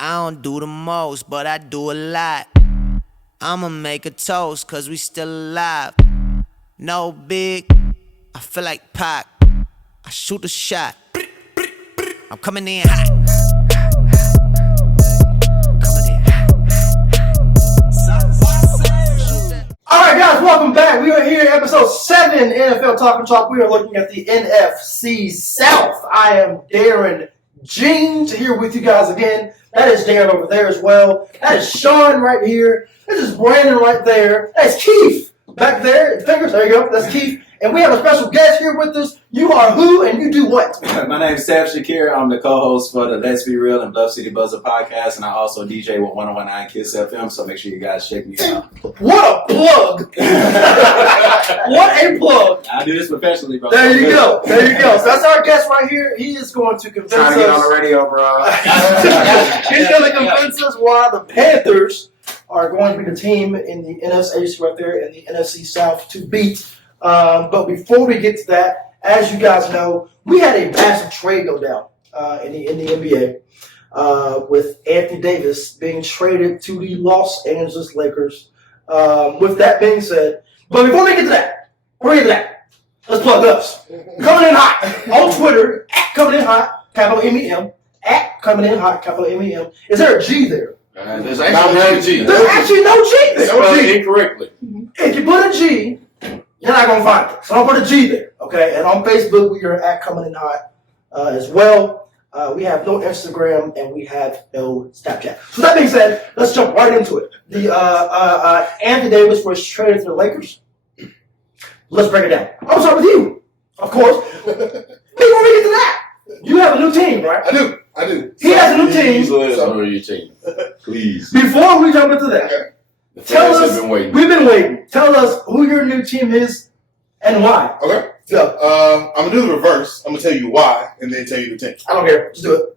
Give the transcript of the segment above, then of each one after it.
I don't do the most, but I do a lot. I'ma make a toast, cause we still alive. No big, I feel like Pac. I shoot a shot. I'm coming in hot. Alright guys, welcome back. We are here, episode 7, NFL Talk and Talk. We are looking at the NFC South. I am Darin Jeans here with you guys again. That is Darin over there as well. That is Sean right here. This is Brandon right there. That's Keith back there. Fingers, there you go. That's Keith. And we have a special guest here with us. You are who and you do what? My name is Saf Shakir. I'm the co-host for the Let's Be Real and Bluff City Buzzer podcast, and I also DJ with 1019 Kiss FM, so make sure you guys check me out. What a plug! What a plug! I do this professionally, bro. There you go. There you go. So that's our guest right here. He is going to convince Trying to get on the us. radio, bro. He's going to convince us why the Panthers are going to be the team in the NFC right there in the NFC South to beat. But before we get to that, as you guys know, we had a massive trade go down in the NBA with Anthony Davis being traded to the Los Angeles Lakers. With that being said, but before we get to that, let's plug us. Coming in hot on Twitter, at Coming In Hot, capital M-E-M, at Coming In Hot, capital M-E-M. Is there a G there? There's actually no G. There's actually no G there. Spelled incorrectly. If you put a G, you're not going to find it. So don't put a G there, okay? And on Facebook, we are at Coming In Hot as well. We have no Instagram, and we have no Snapchat. So that being said, let's jump right into it. The Anthony Davis was traded to the Lakers. Let's break it down. I'll start with you, of course. Before we get to that, you have a new team, right? I do. He has a new team. Please let us know your team. Please. Before we jump into that, Okay. The tell fans us, have been waiting. we've been waiting. Tell us who your new team is and why. Okay. Go. I'm gonna do the reverse. I'm gonna tell you why, and then tell you the team. I don't care. Just do it.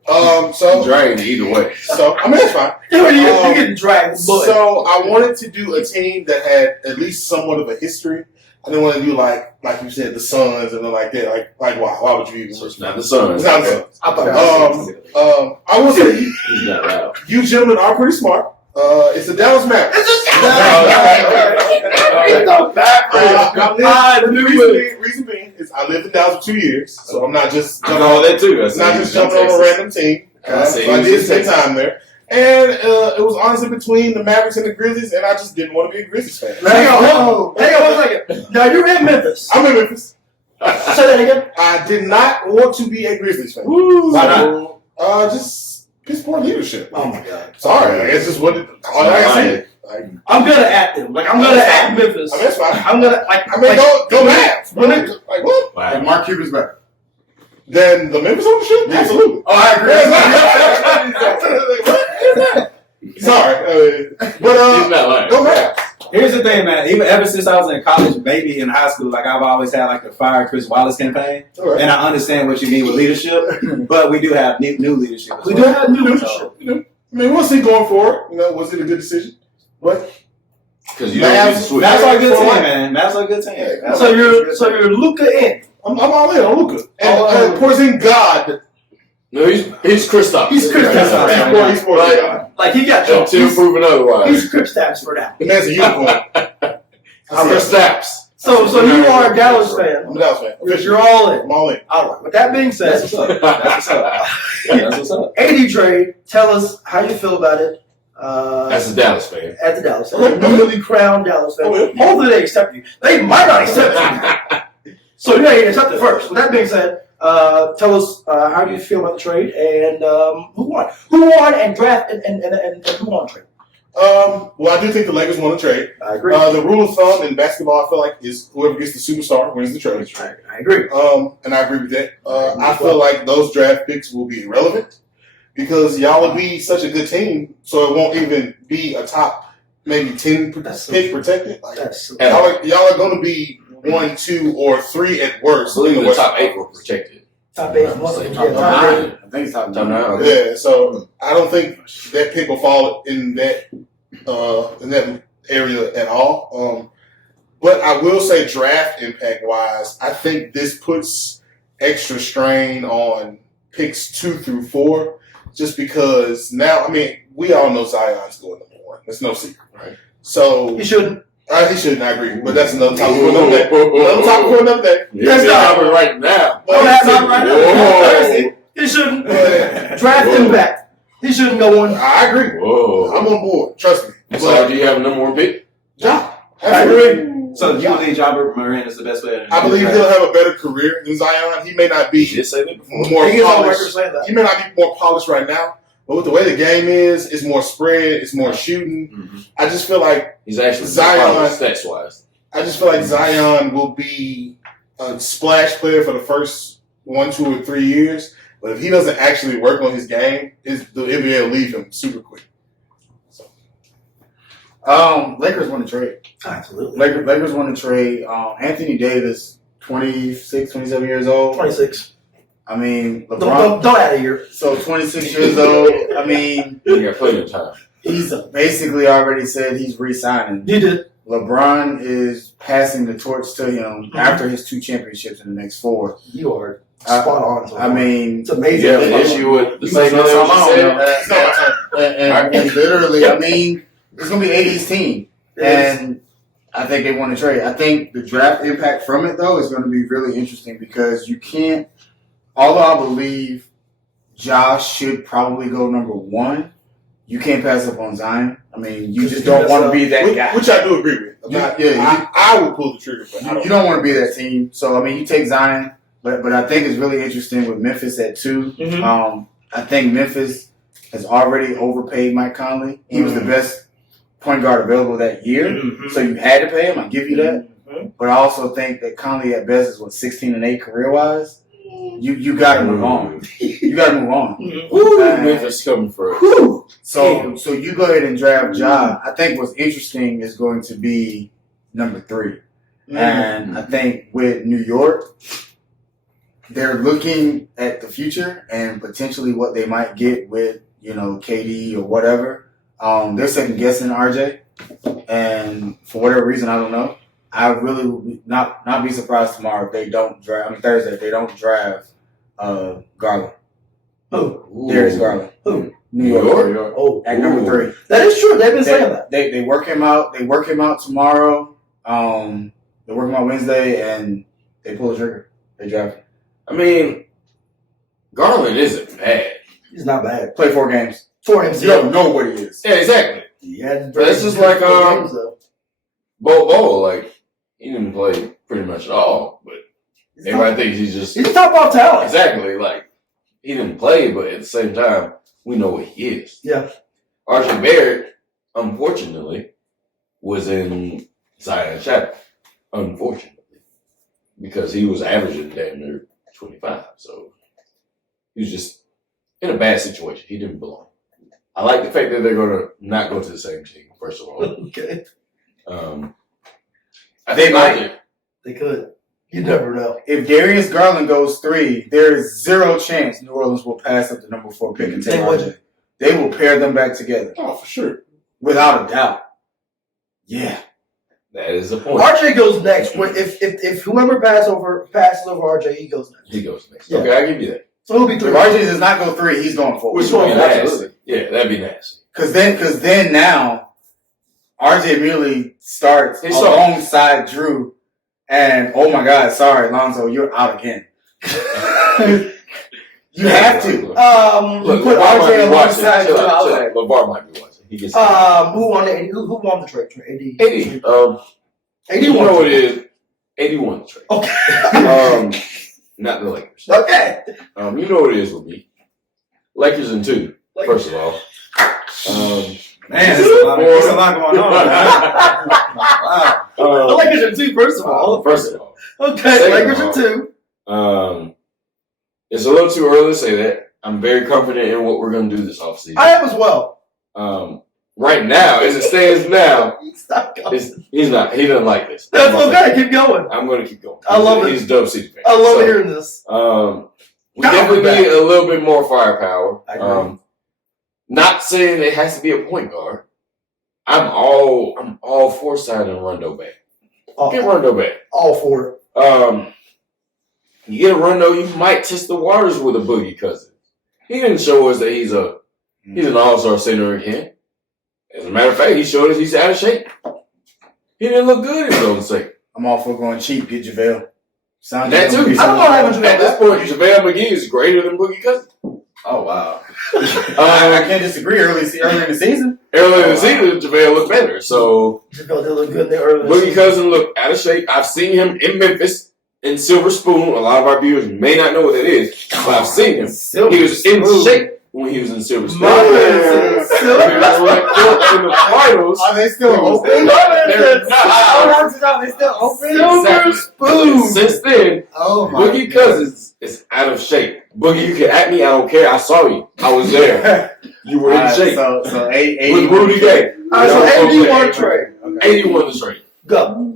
So Drained either way. I mean, it's fine. You're getting dragged. So I wanted to do a team that had at least somewhat of a history. I didn't want to do like you said, the Suns and then like that. Like why? Why would you even? So it's not the Suns. It's not the Suns. I thought I will say He's not loud. you gentlemen are pretty smart. It's the Dallas Mavericks. Reason being is I lived in Dallas for 2 years, so I'm not just I know that too. not just jumping on a random team. So I did spend time there. And it was honestly between the Mavericks and the Grizzlies, and I just didn't want to be a Grizzlies fan. Hang on 1 second. Now you're in Memphis. I'm in Memphis. Say that again. I did not want to be a Grizzlies fan. Why not? Just piss poor leadership. Oh my God. Sorry, it's just what all I can say. I'm gonna at them. Like I'm gonna at Memphis. I mean, that's fine. I'm gonna like. Go Mavs. Like what? Wow. Mark Cuban's back. Then the Memphis ownership? Absolutely. Oh, I agree. Sorry, but He's not lying. go Mavs. Here's the thing, man. Even ever since I was in college, maybe in high school, like I've always had like the Fire Chris Wallace campaign, Right. and I understand what you mean with leadership, but we do have new leadership. As We well. do have new leadership. I mean, we'll see going forward. Was it a good decision? But Because you don't need to switch. That's our good team, man. That's our good team. That's So our good team. you're Luka in. I'm all in on Luka. And Porzingis God. No, he's Kristaps. He's Kristaps. Right. He's Porzingis God. Like he got Until proven otherwise. He's Kristaps for now. The man's a unicorn. I'm Kristaps. So you are a Dallas fan I'm a Dallas fan. because you're all in. I'm all in. All right. With that being said, That's what's up. That's what's up. That's what's up. AD trade. Tell us how you feel about it. That's a Dallas fan. At the Dallas fan. Newly crowned Dallas fan. Hopefully they accept you. They might not accept you. So you gotta accept it first. With that being said, tell us how you feel about the trade and who won. Who won and draft and who won the trade. Well, I do think the Lakers won the trade. I agree. The rule of thumb in basketball, I feel like, is whoever gets the superstar wins the trade. I agree. And I agree with that. I feel like those draft picks will be irrelevant because y'all will be such a good team, so it won't even be a top maybe 10 pick protected. Like, That's y'all are going to be 1, 2, or 3 at I worst. believe in the West. top 8 were protected. top 8. Top Yeah, nine. top 8. I think it's top Top 9. Yeah, so I don't think that pick will fall in that area at all. But I will say, draft impact wise, I think this puts extra strain on picks 2 through 4 just because now, I mean, we all know Zion's going number one. That's no secret. Right. So He shouldn't. He shouldn't, I agree. But that's another topic for another day. Another topic for another day. That's not right now. Don't have him right Whoa. now. He shouldn't. Draft him back. He shouldn't go on. I agree. Whoa. I'm on board. Trust me. So do you have a number one pick? Ja. I agree. So do you believe Ja Morant is the best player? I believe he'll have a better career than Zion. He may not be You just said that before. more He is on record polished. saying that. He may not be more polished right now, but with the way the game is, it's more spread, it's more shooting. Mm-hmm. I just feel like He's actually Zion- stats wise. Zion will be a splash player for the first 1, 2, or 3 years. But if he doesn't actually work on his game, the NBA will leave him super quick. Lakers want to trade. Absolutely. Lakers want to trade. Anthony Davis, 26, 27 years old. 26. I mean, LeBron. Don't add a year. So 26 years old. I mean, You got plenty of time. he's basically already said he's re-signing. He did. LeBron is passing the torch to him after his 2 championships in the next 4. You are spot on. I mean, it's amazing. You have an issue with the you may same know thing something you said? and literally, I mean, it's going to be 80's team. And I think they want to trade. I think the draft impact from it, though, is going to be really interesting because you can't, although I believe Josh should probably go number 1, you can't pass up on Zion. I mean, you just don't want to be that guy. Which I do agree with. I would pull the trigger, but You don't want to be that team. So, I mean, you take Zion, but I think it's really interesting with Memphis at 2. Mm-hmm. I think Memphis has already overpaid Mike Conley. He was the best point guard available that year, so you had to pay him. I give you that. But I also think that Conley at best is 16-8 career wise. You got to move on. You got to move on. Woo, Memphis coming first. So you go ahead and draft Ja. I think what's interesting is going to be number 3, and I think with New York, they're looking at the future and potentially what they might get with KD or whatever. They're second guessing RJ, and for whatever reason, I don't know. I really would not be surprised tomorrow if they don't draft. I mean Thursday if they don't draft Garland. Who? Darius Garland. Who? New York. Oh, At number 3. that is true. They've been saying that. They work him out. They work him out tomorrow. They work him out Wednesday, and they pull the trigger. They draft him. I mean, Garland isn't bad. He's not bad. Play 4 games. For him, You don't know what he is. Yeah, exactly. Yeah, That's just like Bo, like he didn't play pretty much at all, but everybody thinks he's just he's a top ball talent. exactly like he didn't play, but at the same time, we know what he is. Yeah. RJ Barrett, unfortunately, was in Zion Chapter. Unfortunately, because he was averaging damn near 25, so he was just in a bad situation. He didn't belong. I like the fact that they're going to not go to the same team, first of all. Okay. I think They could. You never know. If Darius Garland goes 3, there is 0 chance New Orleans will pass up the number 4 pick and take They RJ. wouldn't. They will pair them back together. Oh, for sure. Without a doubt. Yeah. that is the point. RJ goes next. If whoever passes over RJ, he goes next. He goes next. Yeah. Okay, I give you that. So he'll be If 3. RJ does not go 3, he's going 4. Which would be nasty. Yeah, that'd be nasty. Because then now, RJ immediately starts He saw- alongside Drew. And, oh my God, sorry, Lonzo, you're out again. You have to. Look, put LeVar might RJ be watching. alongside Chill Drew out, chill Holiday. out. LeVar might be watching. He gets Who won the trade? AD. 80. AD You won. know what it is? 81 trade. Okay. Not the Lakers. Okay. You know what it is with me. Lakers in 2, first of all. Man, there's a lot going on. The Lakers are 2, first of all. First of all. Okay, Second Lakers of are 2. It's a little too early to say that. I'm very confident in what we're going to do this offseason. I am as well. Right now, as it stands now, Stop going. he doesn't like this. That's okay. Keep going. I'm going to keep going. I love it. He's a Dub City fan. I love hearing this. We definitely need a little bit more firepower. I agree. Not saying it has to be a point guard. I'm all for signing Rondo back. Get Rondo back. All for it. You get a Rondo, you might test the waters with a Boogie Cousin. He didn't show us that he's an all-star center again. As a matter of fact, he showed us he's out of shape. He didn't look good in Golden State. I'm all for going cheap. Get JaVale. That too. I don't know how much at this point, JaVale McGee is greater than Boogie Cousins. Oh wow. I can't disagree. Early in the season. Earlier in the season, JaVale looked better. So JaVale did look good there early. Boogie Cousins looked out of shape. I've seen him in Memphis in Silver Spoon. A lot of our viewers may not know what that is, but I've seen him. He was in shape when he was in Silver Spoon. In the finals. Are they still open? They're not. Are they still open? Silver Spoon. Since then, Oh my Boogie Cousins is out of shape. Boogie, you can at me. I don't care. I saw you. I was there. You were in shape. So 8 With Rudy Gay. All right, so 81 trade. 81 the trade. Go.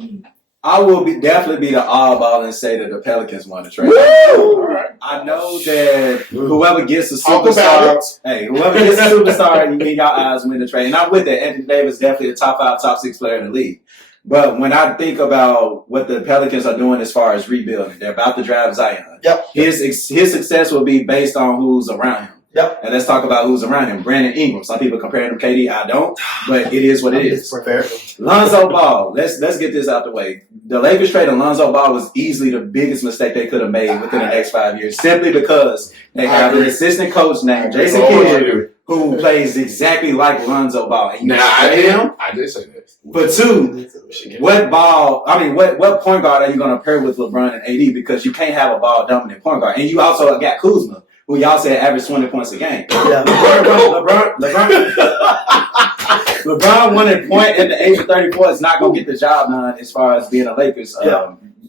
I will definitely be the oddball and say that the Pelicans won the trade. Woo! I know that whoever gets a Talk about superstar, whoever gets a superstar, you need your eyes win the trade. And I'm with that. Anthony Davis is definitely the top 5, top 6 player in the league. But when I think about what the Pelicans are doing as far as rebuilding, they're about to draft Zion. Yep. His success will be based on who's around him. Yep. And let's talk about who's around him. Brandon Ingram. Some people compare him to KD. I don't. But it is what it is. Fair. Lonzo Ball. Let's get this out the way. The Lakers trading Lonzo Ball was easily the biggest mistake they could have made within the next 5 years, simply because they have an assistant coach named Jason Kidd who plays exactly like Lonzo Ball. And you I did say that. But two, what point guard are you going to pair with LeBron and AD? Because you can't have a ball dominant point guard. And you also got Kuzma, who y'all said averaged 20 points a game. Yeah. LeBron winning point at the age of 34 is not going to get the job done as far as being a Lakers,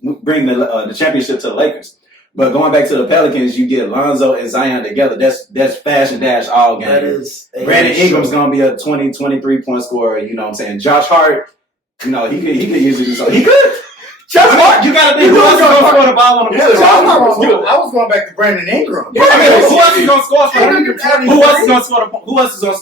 bring the championship to the Lakers. But going back to the Pelicans, you get Lonzo and Zion together. That's fashion dash all game. That is. Brandon Ingram's going to be a 20, 23 point scorer. You know what I'm saying? Josh Hart, he could usually do something. He could. Josh Hart, you got to think who else is going to score the ball on the field. I was going back to Brandon Ingram. Who else is going to score? Who else is going to score the ball? Who else is going to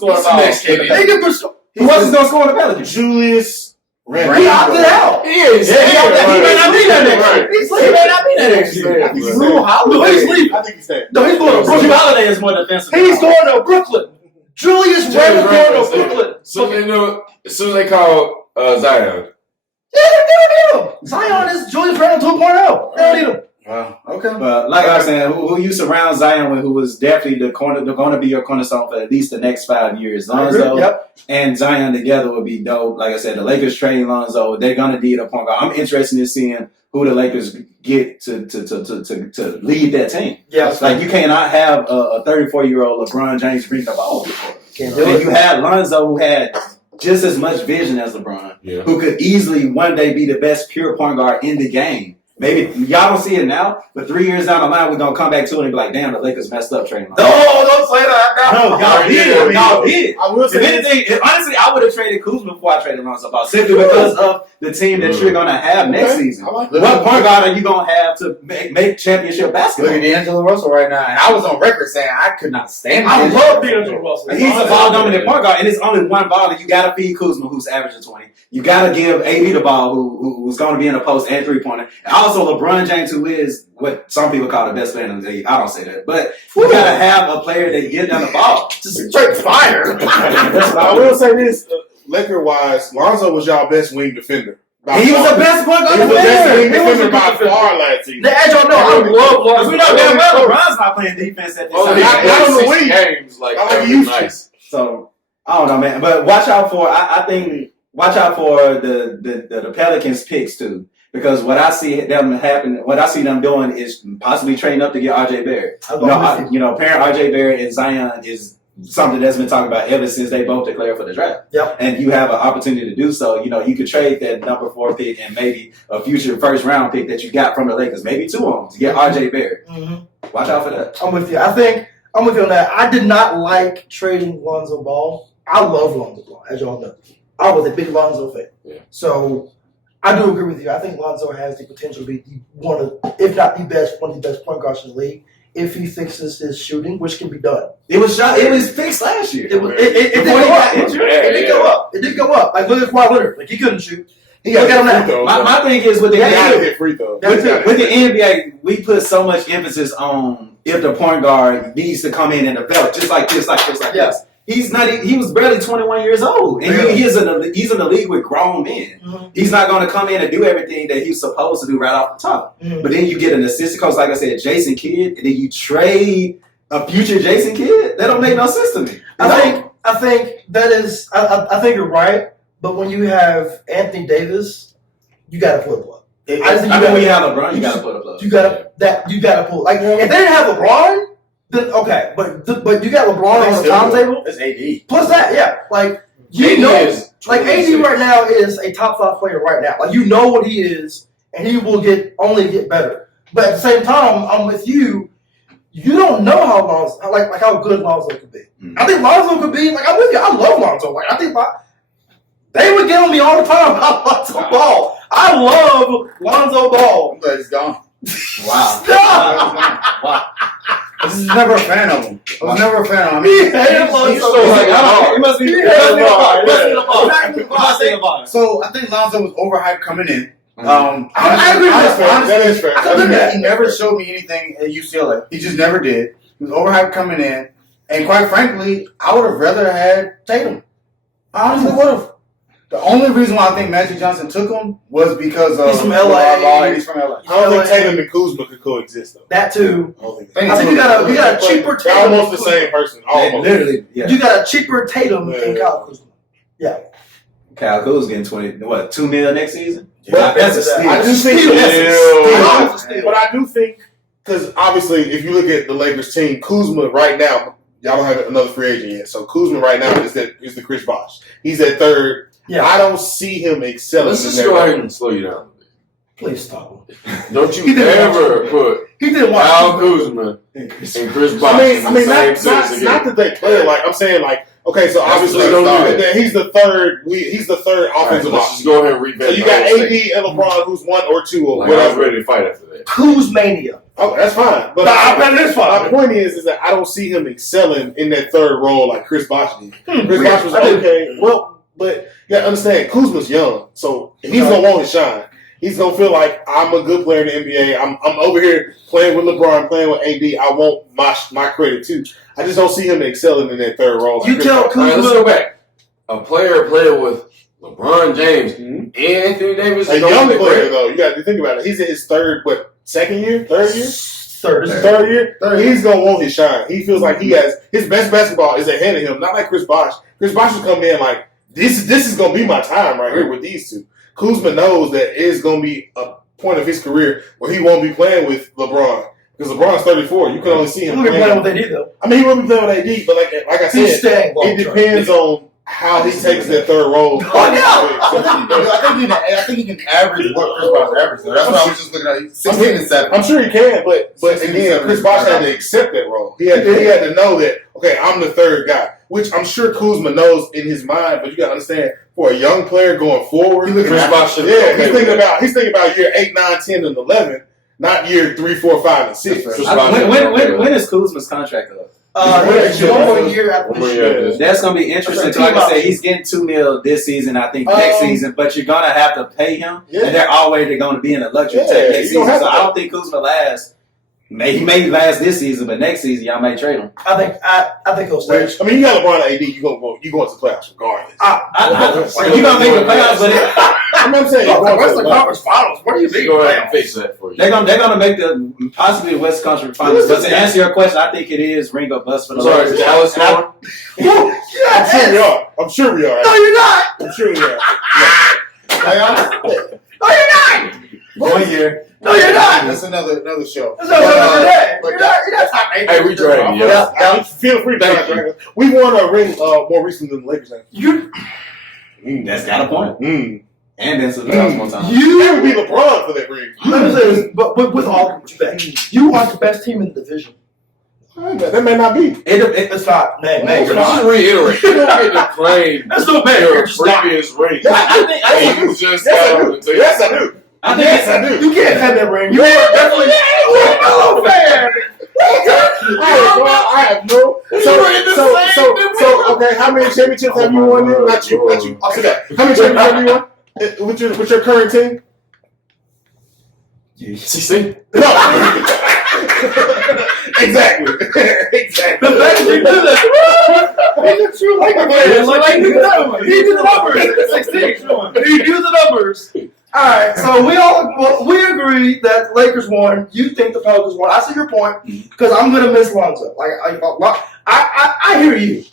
score the Pelicans? Julius Randle. He opted out. He is. He may not be there next year. He may not be there next year. I think he's Drew Holiday. He's leaving. I think he's staying. No, he's going to Drew Brooklyn. Holiday is more defensive. He's going to Brooklyn. Julius Randle going to Brooklyn. So they know as soon as they call Zion. Yeah, they don't need him. Zion is Julius Randle 2.0. They don't need him. Wow. Okay. But like I was saying, who you surround Zion with, who was definitely going to be your cornerstone for at least the next 5 years. Lonzo and Zion together would be dope. Like I said, the Lakers trading Lonzo. They're going to need a point guard. I'm interested in seeing who the Lakers get to lead that team. Yeah. Like you cannot have a 34-year-old LeBron James bring the ball. Can't do And it. you had Lonzo who had just as much vision as LeBron, who could easily one day be the best pure point guard in the game. Maybe y'all don't see it now, but 3 years down the line, we're gonna come back to it and be like, "Damn, the Lakers messed up trading." No, don't say that. No, y'all did. Y'all did. I will If say anything, honestly, I would have traded Kuzma before I traded Lonzo Ball, simply because of the team that you're gonna have next season. What point guard are you gonna have to make championship basketball? Look at D'Angelo Russell right now, and I was on record saying I could not stand him. I love D'Angelo Russell. He's a ball dominant point guard, and it's only one ball that you gotta feed Kuzma, who's averaging 20. You gotta give AD the ball, who's gonna be in the post and 3-pointer. And also LeBron James, who is what some people call the best player in the league. I don't say that, but you gotta have a player that get down the ball. Just straight fire. I will say this, Laker-wise, Lonzo was y'all best wing defender. He was the best point guard He in was the the best wing league. defender by far last season. As y'all know, I love Lonzo. We know damn well LeBron's not playing defense at this Only time. not on the 6 wing. games, like Not like that he was used to. nice. So I don't know, man. But watch out for watch out for the Pelicans picks too. Because what I see them doing is possibly trading up to get RJ Barrett. Pairing RJ Barrett and Zion is something that's been talked about ever since they both declared for the draft. Yep. And you have an opportunity to do so. You could trade that number 4 pick and maybe a future first round pick that you got from the Lakers, maybe 2 of them to get RJ Barrett. Mm-hmm. Watch out for that. I'm with you. I think I'm with you on that. I did not like trading Lonzo Ball. I love Lonzo Ball, as y'all know. I was a big Lonzo fan. Yeah. So I do agree with you. I think Lonzo has the potential to be one of the best point guards in the league if he fixes his shooting, which can be done. It was fixed last year. It did go up. It did go up. It did go up. Like look at Kawhi Leonard. Like he couldn't shoot. He got Look at him to now. free throws. My thing is with the He got to NBA, hit free throws. with the NBA, we put so much emphasis on if the point guard needs to come in and develop just like this, like this, like Yeah. this. He's not. He was barely 21 years old, and Really? he's in the league with grown men. Mm-hmm. He's not going to come in and do everything that he's supposed to do right off the top. Mhm. But then you get an assistant coach, like I said, Jason Kidd, and then you trade a future Jason Kidd. That don't make no sense to me. I think that is. I think you're right. But when you have Anthony Davis, you got to put a plug. I just think I you mean, when you gotta- have LeBron, you got to put a plug. You gotta pull. Like if they didn't have LeBron, then okay. But you got LeBron on the timetable. It's AD. Plus that, yeah. Like you AD know, is like AD 26. right now is a top 5 player right now. Like you know what he is, and he will only get better. But at the same time, I'm with you. You don't know how how good Lonzo could be. I think Lonzo could be like I'm with you. I love Lonzo. Like I think they would get on me all the time about Lonzo Ball. I love Lonzo Ball. I'm glad he's gone. Wow. Stop. Wow. I was never a fan of him. I was never a fan of him. I He mean, hated Lonzo. He's so like, it must be the bar. so I think Lonzo was overhyped coming in. I agree with that. That is fair. I can do that. He never showed me anything at UCLA. He just never did. He was overhyped coming in. And quite frankly, I would have rather had Tatum. I honestly would have. The only reason why I think Magic Johnson took him was because of He's from LA. LeBron. He's from LA. I don't think Tatum and Kuzma could coexist though. That too. I don't think. I think you got a cheaper They're Tatum. almost the same person. Almost. Literally, yeah. You got a cheaper Tatum than Kyle Kuzma. Yeah. Kyle Kuzma's getting $2 million next season. But That's a steal. I just think, Steal. I Steal. do- but I do think because obviously, if you look at the Lakers team, Kuzma right now, y'all don't have another free agent yet. So Kuzma right now is the Chris Bosh. He's at third. Yeah. I don't see him excelling. Let's in just that go ahead role. and slow you down a bit. Please stop him. Don't He you didn't ever watch put He didn't watch Kyle Kuzma. Kuzma and Chris Bosh I in the mean, same not sentence not again. that they play like I'm saying like okay, so That's obviously what they do. he's the third. He's the third offensive Let's option. just go ahead and revamp So you the got whole AD thing. and LeBron, who's 1 or 2 or Like, I was whatever. ready to fight after that. Kuzmania. Oh, that's fine. But my point is that I don't see him excelling in that third role like Chris Bosh did. Chris Bosh was okay. Well, but you gotta understand, Kuzma's young, so he's gonna want to shine. He's gonna feel like I'm a good player in the NBA. I'm over here playing with LeBron, playing with AD. I want my credit too. I just don't see him excelling in that third role. Like You Chris tell Bosh. All right, let's Kuzma. go back. A player playing with LeBron James and Anthony Davis. A is gonna young be player great. though. You got to think about it. He's in his third year, third year. Third. This is third year. He's gonna want his shine. He feels like he has his best basketball is ahead of him. Not like Chris Bosh. Chris Bosh will come in like this is gonna be my time right here with these two. Kuzma knows that it's gonna be a point of his career where he won't be playing with LeBron because LeBron's 34. You can only see him He'll be playing with AD though. I mean, he will be playing with AD, but like I He's said, staying long it term. depends on how he takes that third role. I think he can average what Chris Bosh averaged. That's what I was just looking at. 16 and 7. I'm sure he can, but 16, again, Chris Bosh had to accept that role. He had to know that, okay, I'm the third guy, which I'm sure Kuzma knows in his mind, but you got to understand, for a young player going forward, Chris Bosh should be yeah, okay with that. he's thinking about year 8, 9, 10, and 11, not year 3, 4, 5, and 6. Chris Bosh should be okay with When that. is Kuzma's contract up? It's one more year after One more this year year. after this. That's gonna be interesting. Like I said, he's getting $2 million this season. I think next season, but you're gonna have to pay him, Yeah. and they're already going to be in a luxury Yeah, tax next you don't season. have So to I pay. don't think Kuzma lasts. He may last this season, but next season y'all may trade him. I think he'll stay. I mean, you got LeBron and AD, you go into the playoffs regardless. You gonna make the playoffs, but I'm saying, you're going to the playoffs. Conference Finals? What do you Let's go ahead and fix that for you. they're gonna make the possibly the West Conference Finals. But to answer your question, I think it is ring or bust for the Sorry, Lakers. Dallas scoring? I'm sure we are. I'm sure we are. No, you're not. I'm sure we are. No, you're not. 1 year. No, you're not. That's another show. That's not what today. You're not top 8. Hey, we trading, yo. Yeah, feel free to Thank try, Dragons. We won a ring more recently than the Lakers have. You That's got a point. Mm. And then some more time. You would be LeBron for that ring. let me say this, but with all due respect, you are the best team in the division. That may not be. It's not. Man, you're Just not. reiterate. You don't get to claim That's no bad. your You're just not. previous ring. I And you just Yes, got I on do. the table. Yes, I do. Yes, I do. You can't have that ring. You are definitely a fellow fan. I have no. So, okay. How many championships have you won? Then? Not you. Okay. How many championships have you won? With your current team? CC? No. Exactly. The fact that you do that, he's a true Laker fan. Like, he do the numbers. 16. He do the numbers. All right, so we agree that Lakers won. You think the Pelicans won. I see your point because I'm gonna miss Lonzo. Like I hear you.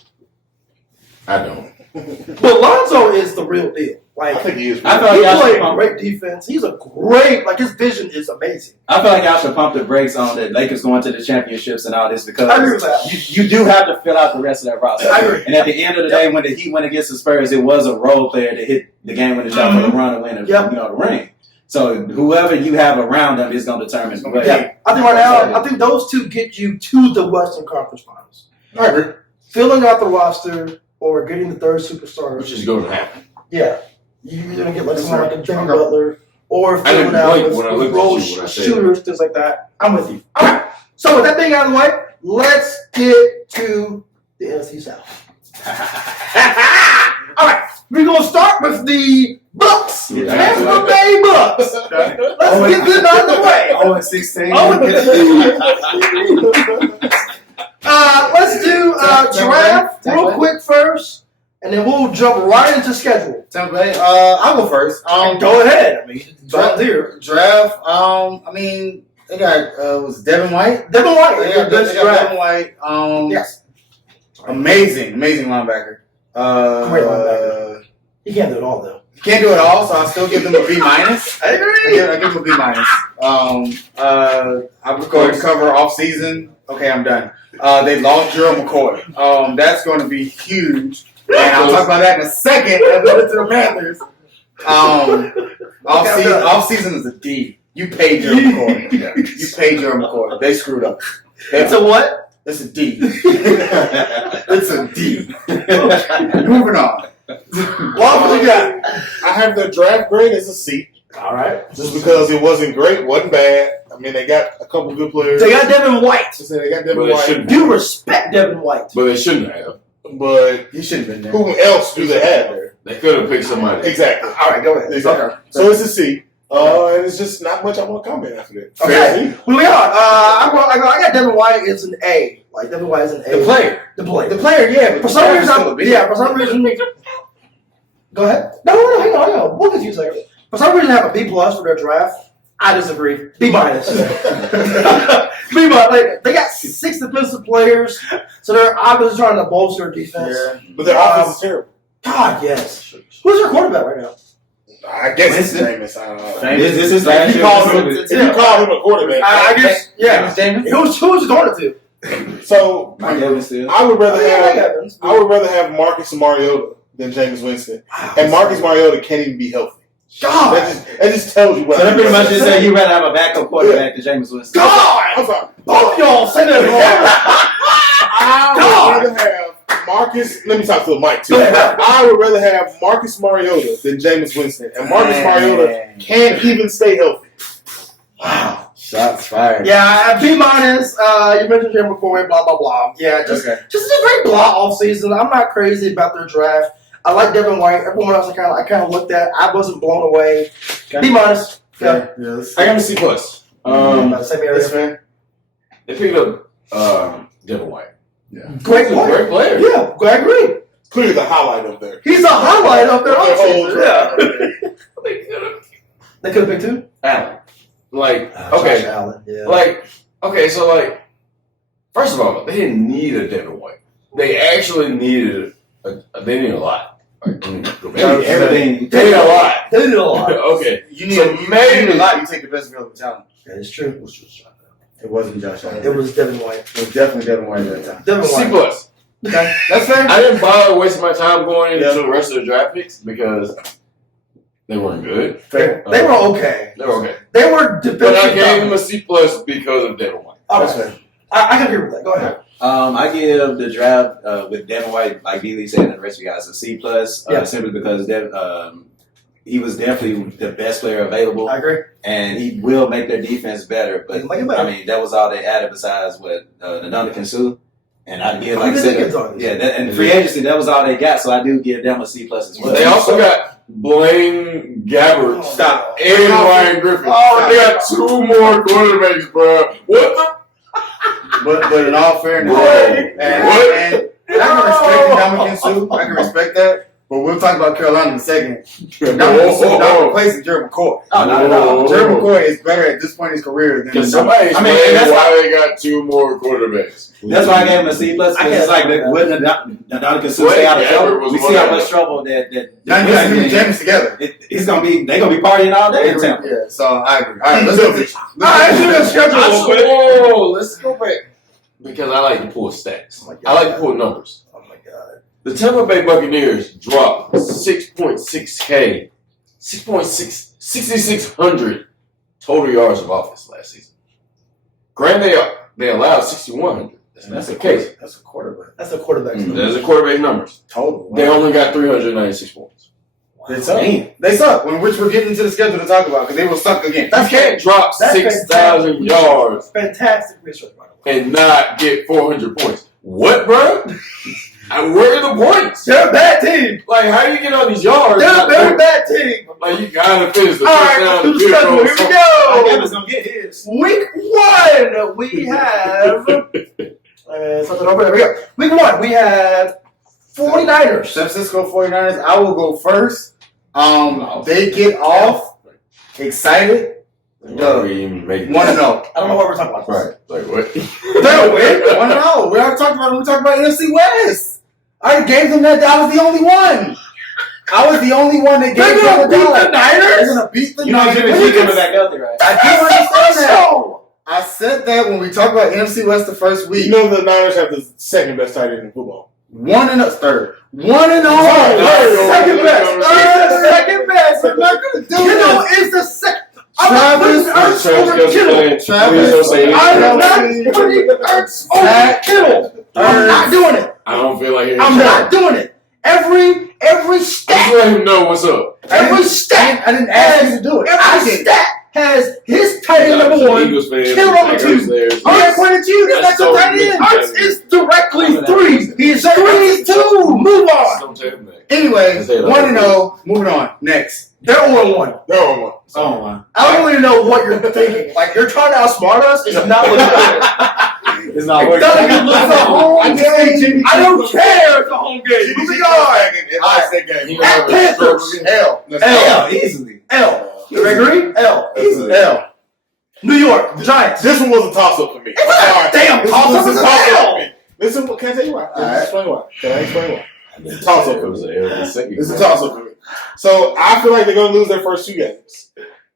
I don't. But Lonzo is the real deal. Like I think he is. I feel like he y'all should played great defense. He's a great. Like his vision is amazing. I feel like y'all should pump the brakes on the Lakers going to the championships and all this because I agree with that. you do have to fill out the rest of that roster. I agree. And at the end of the day, when the Heat went against the Spurs, it was a role player to hit the game winning shot for LeBron to win the ring. So whoever you have around them is going to determine. Yeah, I think right now, I think those two get you to the Western Conference Finals. I agree. Filling out the roster or getting the third superstar. Which is going to happen. Yeah. You're going to get like someone like a Jimmy Butler or I didn't filling out blink with when I looked role at you when I said shooters, things like that. I'm with you. All right. So with that being out of the way, let's get to the NFC South. All right. We're going to start with the Bucs. Tampa Bay Bucs. Let's get this out of the way. 0-16. Let's do draft real quick first, and then we'll jump right into schedule. Tampa Bay. I'll go first. Go ahead. I mean, Draft. I mean, they got was Devin White. Devin White. They got Devin White. Yes. Amazing linebacker. Great linebacker. He can't do it all though. Can't do it all, so I'll still give them a B minus. I agree. I give them a B minus. I'm going to cover off season. Okay, I'm done. They lost Gerald McCoy. That's going to be huge. And I'll talk about that in a second. I'll go to the Panthers. Off season is a D. You paid Gerald McCoy. You paid Gerald McCoy. They screwed up. It's a what? It's a D. It's a D. Moving on. What you got? I have their draft grade as a C. All right. Just because it wasn't great, wasn't bad. I mean, they got a couple good players. They got Devin White. They got Devin But they White. shouldn't. You respect Devin White. But they shouldn't have. But He should have been there. who else do they have there? They could have picked somebody. Exactly. All right, go ahead. Exactly. Okay. So it's a C. And it's just not much I want to comment after that. Okay. Moving on. I got Devin White as an A. Like Devin White is an A. The player. The player, yeah. But for some reason, go ahead. No, hang on. We'll get you a second. For some reason, they have a B plus for their draft. I disagree. B minus. B minus. Like, they got 6 defensive players, so they're obviously trying to bolster defense. Yeah. But their offense is terrible. God, yes. Who's their quarterback right now? I guess it's famous. I don't know. This is last If you year. call him a quarterback. I guess, yeah. James Who's going to? So Mike Evans still. I would rather Mike have Evans. Marcus Mariota than Jameis Winston. And Marcus Mariota can't even be healthy. God. That just tells you what. So that pretty much just say you'd rather have a backup quarterback than Jameis Winston. God. I'm sorry. Both of y'all say that I would rather have Marcus. Let me talk to the mic too. I would rather have Marcus Mariota than Jameis Winston, and Marcus Mariota can't even stay healthy. Wow. Shots fired. Yeah, B minus. You mentioned Jim McCoy, blah blah blah. Yeah, just a great blah off season. I'm not crazy about their draft. I like Devin White. Everyone else I kind of looked at. I wasn't blown away. B minus. Yeah. Yes. I got a C plus. About the same area. That's fair. They picked up Devin White. Great He's a player. great player. Yeah, I agree. Clearly the highlight up there. He's a highlight of their Their whole offseason. draft. Yeah. They could have picked 2. Allen. Like, Josh okay. Allen. Yeah. Like, okay, so like, first of all, they didn't need a Devin White. They actually needed they need a lot. Like, Everything. They need a lot. They did a lot. Okay. You need, So you maybe- need a lot. You take the best available talent. That is true. It wasn't Josh Allen. It was Devin White. It was definitely Devin White at that time. Devin C White. plus. Okay. That's fair. I didn't bother wasting my time going into the rest of the draft picks because they weren't good. Fair. They were okay. They were okay. They were defensive. But I gave them a C plus because of Devin White. That's fair. I can agree with that. Go ahead. I give the draft with Devin White, like B-Lee said, and the rest of you guys a C plus, simply because he was definitely the best player available, I agree. and he will make their defense better. But Make it better. I mean, that was all they added besides what Ndamukong Suh. And I give, like I Who did they get said, on? and free agency, that was all they got. So I do give them a C plus as well. They also got Blaine Gabbert. Stop. And Ryan Griffin. Oh, they got 2 more quarterbacks, bro. What the? But in all fairness, and I can respect Ndamukong Suh. I can respect that. But we'll talk about Carolina in a second. Ndamukong Suh not replacing Jared McCoy. Jared McCoy is better at this point in his career than. Can somebody explain why they got 2 more quarterbacks? That's why I gave him a C+. Because it's like when Ndamukong Suh stay out of trouble, we see how much trouble that him and James together. They're gonna be partying all day in Tampa. Yeah, so I agree. All right, let's go. Let's go back. Because I like to pull stats. Oh I like to pull numbers. Oh my God. The Tampa Bay Buccaneers dropped 6.6K, 6,600 total yards of offense last season. Granted, they allowed 6,100. That's the case. That's a quarterback. That's a quarterback. There's a quarterback numbers. Total. They only got 396 points. They suck. They suck. Which we're getting into the schedule to talk about because they will suck again. You can't drop 6,000 yards Fantastic research, by the way. and not get 400 points. What, bro? Where are the points? They're a bad team. Like, how do you get all these yards? They're a bad team. Like, you gotta finish the All first right, down. let's do the schedule. Here we I go. was gonna get his. Week 1, we have. Something over there. We go. Week 1, we have 49ers. San Francisco 49ers. I will go first. They get off excited. We even made 1-0. I don't know what we're talking about. Right. Like, what? They'll win. 1-0. We already talked about it when we talked about NFC West. I gave them that. I was the only one. I was the only one that gave them the dollar. They're gonna beat the Niners. Jimmy G coming back out there, right? I do understand that. I said that when we talked about NFC West the first week. You know the Niners have the second best tight end in football. 1-0. Third. 1-0. Second best. Second best. I'm not gonna do Kittle is the second. I'm not putting Ertz over Kittle. I'm not putting Ertz over Kittle. I'm not doing it. I don't feel like I'm not doing it. Every Just stat. let him know what's up. Every stat. I didn't ask you to do it. Every stat has his tight end number 1. Eagles fans, Kittle number 2. I pointed to you. That's the so tight end. Ertz is directly 3. He is 3-2. Move on. Don't tell him that. Anyway, 1-0. Moving on. Next. They're 0-1. They're on one. Oh my! I don't even know what you're thinking. Like, you're trying to outsmart us. It's not what you're doing. It's not It working. doesn't even look like a home game. I don't care. It's a home game. Moving on. At Panthers. L. L easily. L. You agree? L. Easily. L. New York. The Giants. This one was a toss up for me. Damn. This Toss-up was is a an toss up L. for me. Listen, can I tell you why? Can I explain why? It's a toss up for me. It's a toss up for me. So I feel like they're going to lose their first 2 games.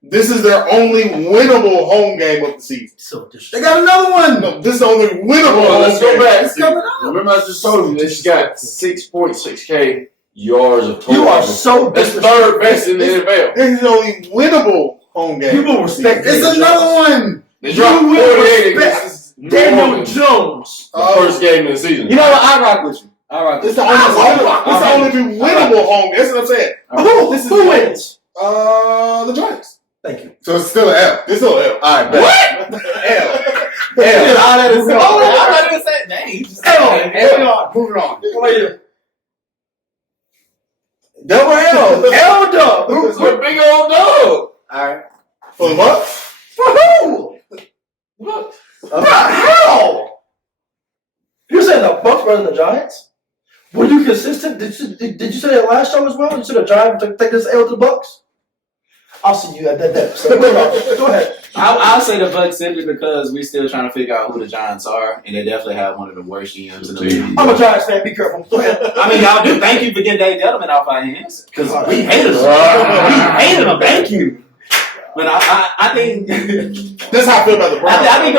This is their only winnable home game of the season. So They got another one. No, this is the only winnable home Let's go game. back. It's coming up. Remember, I just told you they just got 6.6K yards of total. you are so That's third best in the NFL. This is the only winnable home game. You will respect It's another one. They dropped You will 48 respect against New Daniel Orleans. Jones. The first game of the season. You know what? I rock with you. I rock with It's you. the only winnable home game. That's what I'm saying. Who wins? The Giants. Thank you. So it's still an L. It's still L. All right. What? L. All that is Moving on. I'm not even saying. Dang, he just L. Moving on. Moving on. What are you? Double L. L dub. Who's a big old dog? All right. For the Bucs? For who? Look. How? You're saying the Bucs better than the Giants? Were you consistent? Did you say that last show as well? You said the Giants take this L to the Bucs? I'll see you at that. So go ahead. I'll say the Bucs simply because we're still trying to figure out who the Giants are, and they definitely have one of the worst GMs in the league. I'm a Giants fan. Be careful. Go ahead. I mean, y'all do. Thank you for getting Dave Gettleman off our hands because we hated him. We hated him. Thank you. But I think That's how I feel about the Browns. I think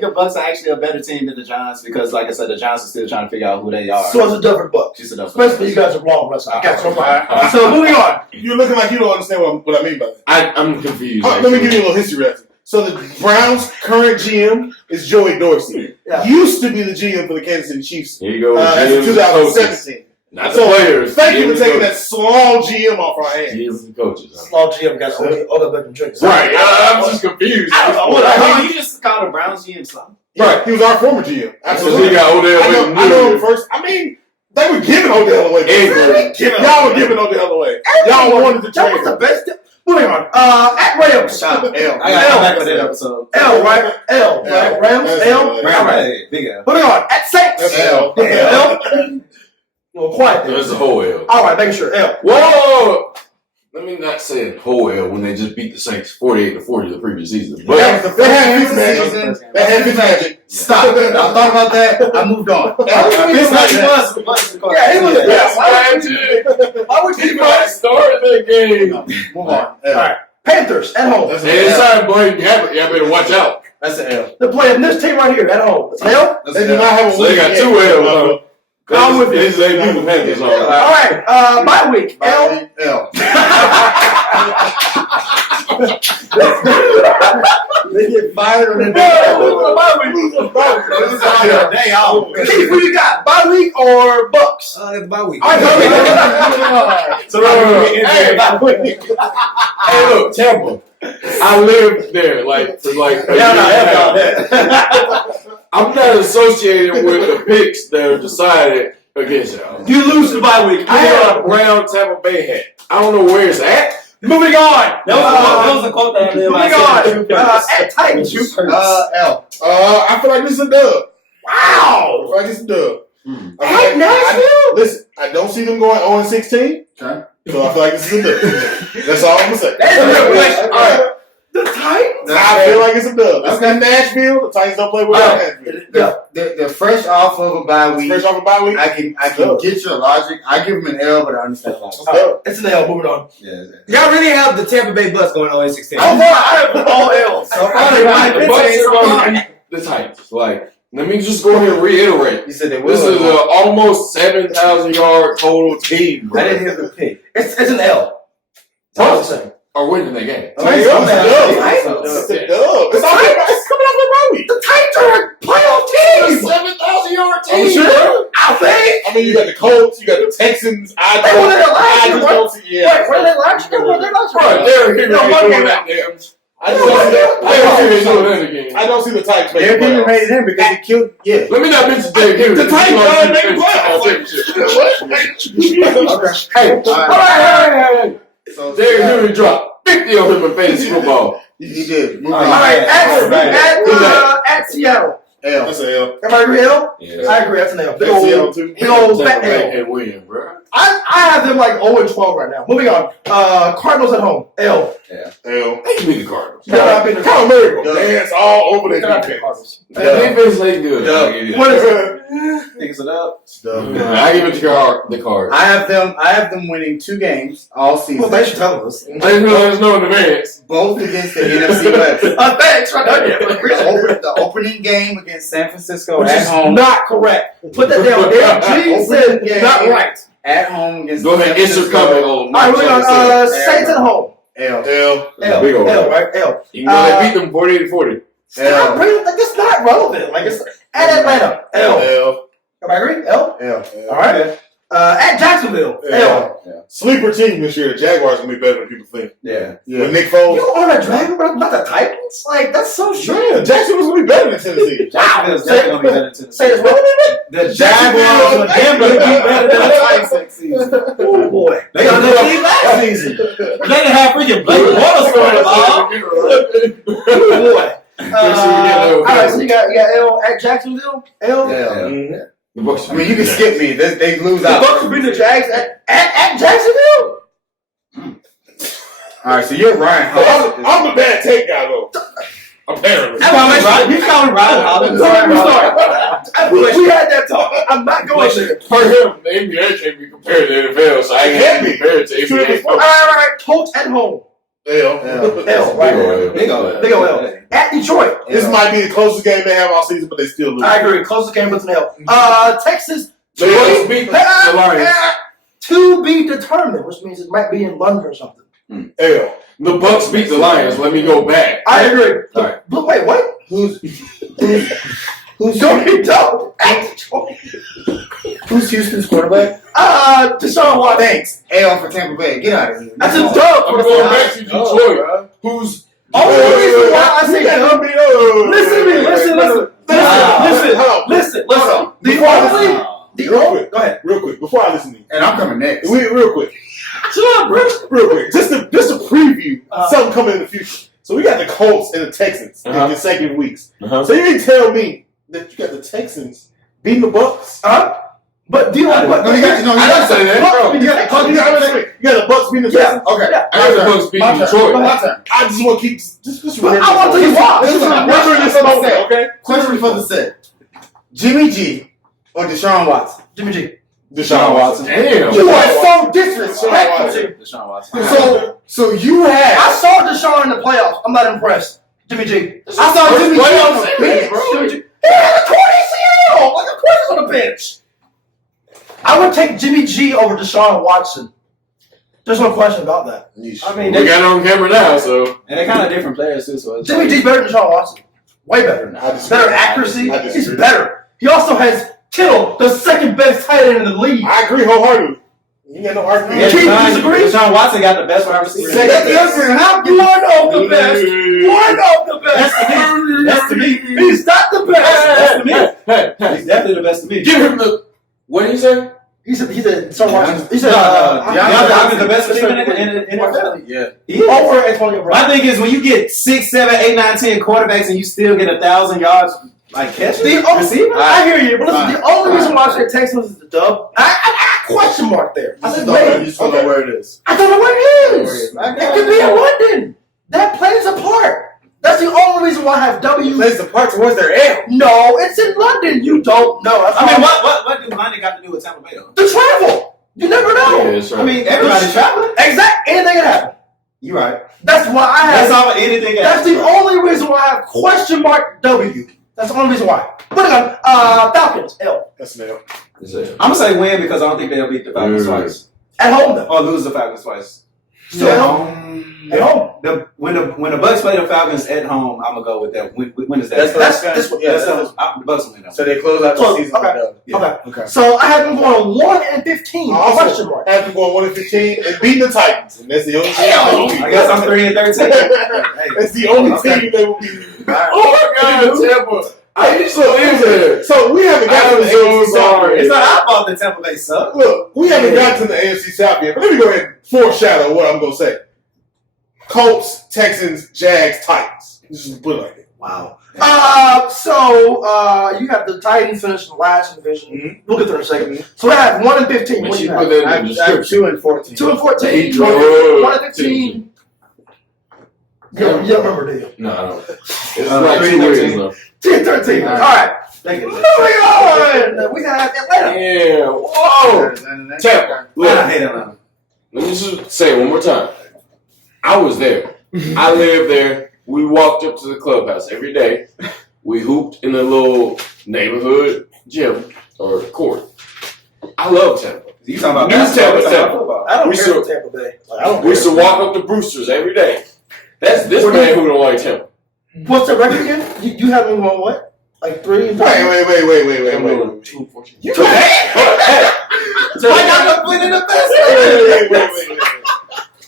the Bucs are actually a better team than the Giants because, like I said, the Giants are still trying to figure out who they are. So it's a different Bucs. Just a different Especially you guys are wrong. Russ. I got you. So moving on. You're looking like you don't understand what I mean by that. I'm confused. Let me give you a little history lesson. So the Browns' current GM is Joey Dorsey. Yeah. Used to be the GM for the Kansas City Chiefs. Here you go. That's in 2017. Not the So players. thank you GMs for taking and that small GM off our hands. GMs and coaches. Huh? Small GM got all the better drinks. Right. I'm just confused. I don't know. I mean, you just called the Browns GM something. Right, he was our former GM. Absolutely. He got Odell I know him first. I mean, They were giving Odell away. Y'all were giving Odell away. Y'all wanted to That trade was the him. best. Moving on. At Rams. L. I got to come back with that episode. L, right? L, right? Rams, That's L. L. All right. Big L. Moving on. At Saints. That's L. L. Well, quiet there. There's a whole L. All right, making sure. L. Whoa! Let me not say a whole L when they just beat the Saints 48-40 the previous season. But That was the They had first Fitzmagic. season. They had Fitzmagic. Stop. I thought about that. I moved on. Yeah, he was the best. Why would he you might start that game. Move on. All right. Panthers at home. That's Hey, an it's L. time, boy. Y'all better watch out. That's an L. They're playing this team right here at home. It's L. That's They an do L. not have a So they got win two yet. L's. I'm with you. This ain't the Panthers. All right. Bye week. L. L. They get fired on the Day off. Keith, who you got? Bye week or Bucks? That's bye week. All right, bye week. So Hey, look, Tampa. I lived there for a year. I'm not associated with the picks that are decided against y'all. You lose the bye week. I have a brown Tampa Bay hat. I don't know where it's at. Moving on. that was a quote that I did. Moving on. At Titans. L. I feel like this is a dub. Wow. I feel like this is a dub. At Nashville. Listen, I don't see them going 0-16. Okay. So I feel like this is a dub. That's all I'm gonna say. That's a real question. All right. The Titans. I feel like it's a dub. It's in Nashville. The Titans don't play without Nashville. They're fresh off of a bye week. Fresh off a bye week. I can get your logic. I give them an L, but I understand the logic. It's an L. Moving on. Y'all really have the Tampa Bay Bucs going 0-16. I have all L's. The Bucs are going to beat the Titans. Let me just go ahead and reiterate. You said they will. This is an almost 7,000 yard total team, bro. I didn't hear the pick. It's an L. That's all I'm saying. Are winning the game. It's a dub. It's coming off the bye week. The Titans are a playoff team. 7,000 yard team. I'm sure. I think. I mean, you got the Colts, you got the Texans. They won it last year, right? don't see. Yeah. Wait, when they last year? When they last year? Bro, Darin ain't No, doing Monday that night. damn. I I don't see the Titans They're making getting playoffs. rated in because he killed. Yeah. Let me not mention Dave Henry. The Titans are making Okay. Hey, So Dave Henry dropped 50 on him in fantasy football. he did. Move All on. right, at Seattle. L. That's an L. Everybody agree L? Yes. I agree. That's an L. Big Seattle old, too. big old fat Tampa Bay L. can't win, bro. I have them like 0-12 right now. Moving on. Cardinals at home. L. L. They can beat the Cardinals. No, I've been the Kyler Murray will Dub. dance all over They're their not the defense. Cardinals. The defense ain't good. Dub. I'll give you that. What is it? Think it's an up. I give it to the Cards. I have them winning 2 games all season. Well, they should tell us. There's no in advance. Both against the NFC West. Thanks. Right there. The opening game against San Francisco Which at is home. not correct. Put that down there. G said Yeah. not right. At home against Go ahead, San insert Francisco. comment on All right, moving on. Saints at home. L. L. Big old L, L. right? L. Even though they beat them 48-40. Stop bringing, like, it's not relevant. Like, it's at Atlanta. L. L. Everybody agree? L. L. All right. At Jacksonville. L. Sleeper team this year. The Jaguars gonna be better than people think. Yeah. With Nick Foles. You on a Dragon, bro? Not the Titans? Like, that's so short. Yeah, Jacksonville's gonna be better than Tennessee. Jacksonville's definitely gonna be better than Tennessee. Say this, what? The Jaguars will definitely be better than the Titans next season. Oh, boy. They got no lead last season. They didn't have freaking Blake Bortles scoring the ball. Oh, boy. All right, so you got L at Jacksonville? L? L. The Bucs. I mean, you can skip me. They lose The out. Bucs beat the Jags at Jacksonville? All right, so you're Ryan Hall. I'm the bad take guy though. Apparently. He's calling Ryan Hollins. We had that talk. I'm not going there. For him, the NBA can't be compared to the NFL, so I can't be compared to NBA. All right. Colts at home. L. L, right? Big old Big old L. At Detroit. This might be the closest game they have all season, but they still lose. I agree. Closest game with an L. Texas. They just beat the Lions. To be determined, which means it might be in London or something. L. The Bucs beat the Lions. Let me go back. I agree. All right. But wait, what? Who's Don't at Detroit. who's Houston's quarterback? Deshaun Watson. Thanks. L for Tampa Bay. Get out of here. That's a dub. I'm going back to Detroit. Who's Only reason why I say dub. Listen to me. Listen. Hold on. The Go ahead. Real quick, before I listen to you. And I'm coming next. Real quick. Shut up, bro. Real quick. Just to preview something coming in the future. So we got the Colts and the Texans in consecutive weeks. So you didn't tell me that you got the Texans beating the Bucs? But do you know what? No, you got to say that. You got the Bucs beating the Texans? Okay. I got the Bucs beating Detroit. My turn. I just want to keep just remember. I want to tell you why. Remember this moment, okay? Question for the set. Jimmy G or Deshaun Watson? Jimmy G. Deshaun Watson. Damn. You are so disrespectful. Deshaun Watson. So you I had. saw Deshaun in the playoffs. I'm not impressed. Jimmy G. I saw Jimmy G on the bench. Jimmy G. He had a torn ACL. Like, of course he's on the bench. I would take Jimmy G over Deshaun Watson. There's no question about that. I mean, We got it on camera now, so. and they're kind of different players too. So it's Jimmy G's better than Deshaun Watson. Way better. Better accuracy. He's better. He also has Kittle, the second best tight end in the league. I agree wholeheartedly. You got no argument. Yeah. Keith, disagree? Deshaun Watson got the best wide receiver. That's one of the best. One of the best. That's to me. He's not the best. That's to me. Hey. He's definitely the best to me. Give him the. What did he say? He said Deshaun Watson. He said DeAndre Hopkins the best receiver in the NFL. Yeah. He is. over Antonio Brown. My thing is when you get 6, 7, 8, 9, 10 quarterbacks and you still get 1,000 yards like catching receiver. I hear you, but listen, the only reason why I said Texans is the dub. I question mark there. I said You maybe. just don't know where it is. I don't know where it is. It could be in London. That plays a part. That's the only reason why I have W. Plays the part towards their L. No, it's in London. You don't know. That's I mean, why- what do London got to do with Tampa Bay though? the travel. You never know. Yeah, that's right. I mean, everybody's traveling. Exactly. Anything can happen. You're right. That's why I have. That's all. Anything. That's the only reason why I have question mark W. That's the only reason why. Put it on Falcons L That's an L. I'm gonna say win because I don't think they'll beat the Falcons twice at home though. or lose the Falcons twice. Still at home. At home. When the Bucs play the Falcons at home, I'm gonna go with that. When is that? That's the last game. this one. Yeah, That's that's the Bucs win. So they close out the Close. season. Okay. with a dub. Okay. Okay. So I have them going 1-15. I Question also mark. have them going 1-15 and beating the Titans, and that's the only team. I guess I'm 3-13. That's the only team that will be. Oh my God, Tampa. I used to live there. So we haven't got to the AFC South yet. It's not our fault that Tampa Bay suck. Look, we haven't got to the AFC South yet, but let me go ahead and foreshadow what I'm going to say. Colts, Texans, Jags, Titans. Just put it like that. Wow. So you have the Titans finishing last in the division. Mhm. We'll get there in a second. So I have 1-15. What do you Put have? that I in the have description. 2-14. 2-14. Drove 1-15. You don't remember, do you? No, I don't. It's like 2 years though. 10-13. All right. Moving on. We have Atlanta. Yeah. Whoa. Tampa. I Look, hate Atlanta. let me just say it one more time. I was there. I lived there. We walked up to the clubhouse every day. We hooped in the little neighborhood gym or court. I love Tampa. You talking about New basketball? Tampa. Football. I don't We care still- for Tampa Bay. Like, I don't We used to care. walk up to Brewster's every day. That's this man who don't like Tampa. What's the record again? You have them on what? Like 3 and 3? Wait. 2-14. You So I got to put in the best.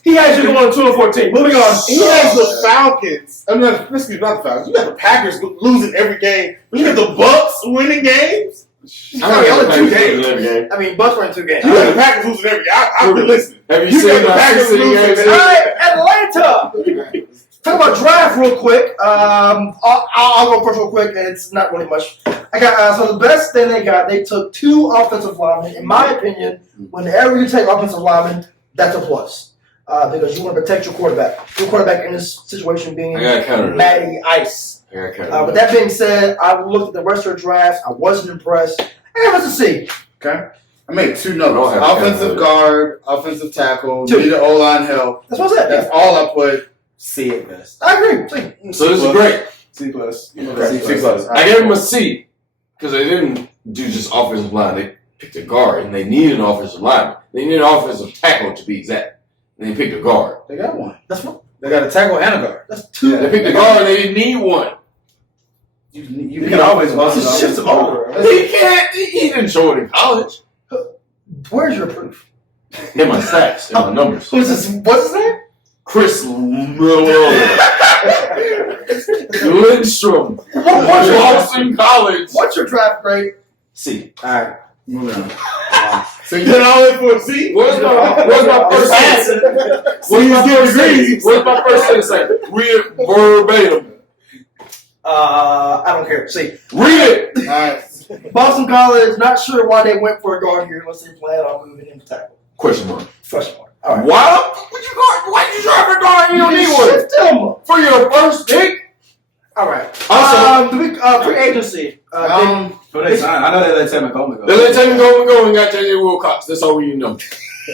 He has you going 2-14. Moving on. He has the Falcons. I'm not. Excuse me, not the Falcons. You got the Packers losing every game, but you got the Bucks winning games. I don't only know 2 if games. that game. I mean, Bucks were in 2 games. You got the Packers losing every. I've been listening. Have you You got seen the my Packers City losing games? every- All right, Atlanta. Talk about draft real quick. I'll go first real quick. It's not really much. I got so the best thing they got. They took 2 offensive linemen. In my opinion, whenever you take offensive linemen, that's a plus because you want to protect your quarterback. Your quarterback in this situation being I got counted. Matty Ice. I got counted. With that being said, I looked at the rest of the draft. I wasn't impressed. And let's see. Okay. I made 2 I don't notes. have Offensive to. guard, offensive tackle, 2. need an O-line help. That's what I said. That's all I put. C at best. I agree. See. So this is great. C plus. Okay. C plus. I gave him a C because they didn't do just offensive line. They picked a guard, and they needed an offensive lineman. They needed an offensive tackle to be exact. And they picked a guard. They got one. That's what. They got a tackle and a guard. That's 2. They picked a guard, and they didn't need one. You can always bust Just shift them over. He can't. He didn't show it in college. Where's your proof? In my stats, in my numbers. Who's this? What's his name? Chris Lindstrom, What's your Boston College. What's your draft grade? C. All right. Moving on. So you did all that for a seat? What's my first sentence? What's my first sentence say? Read it verbatim. I don't care. See, Read it. All right. Boston College, not sure why they went for a guard here unless they plan on moving him to tackle. Question mark. Question mark. All right. Why would you draft a guard and you don't need one? Shift him. For your first pick? All right. Also, free agency. But they signed. I know they let Tim McCollum go. they let Teddy go and got J.J. Wilcox. That's all we know.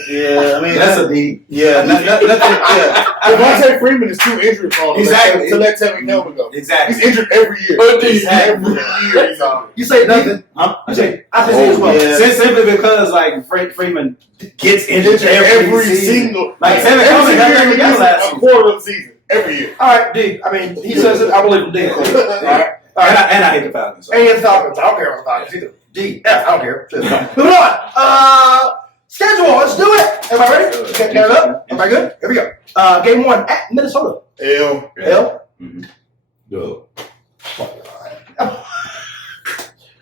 Yeah, I mean That's a D. Yeah, nothing. Yeah. Devontae Freeman is too injury prone. Exactly. To let Tevin Kelvin go. Exactly. He's injured every year. Exactly. Every year he's on. You say Nothing. I say as well. Yeah. Simply because like Freeman gets injured Every season. single. Like Tim every McCollum single got year that he together misses last a season. quarter of the season. Every year. All right, D. I mean, he says it. I believe in D. All right. And I hate the Falcons. So. And the Falcons. I don't care about the Falcons either. D. F. I don't care. Moving on. Schedule. Let's do it. Everybody ready? Get it up. Everybody good? Here we go. Game 1 at Minnesota. L. L. No.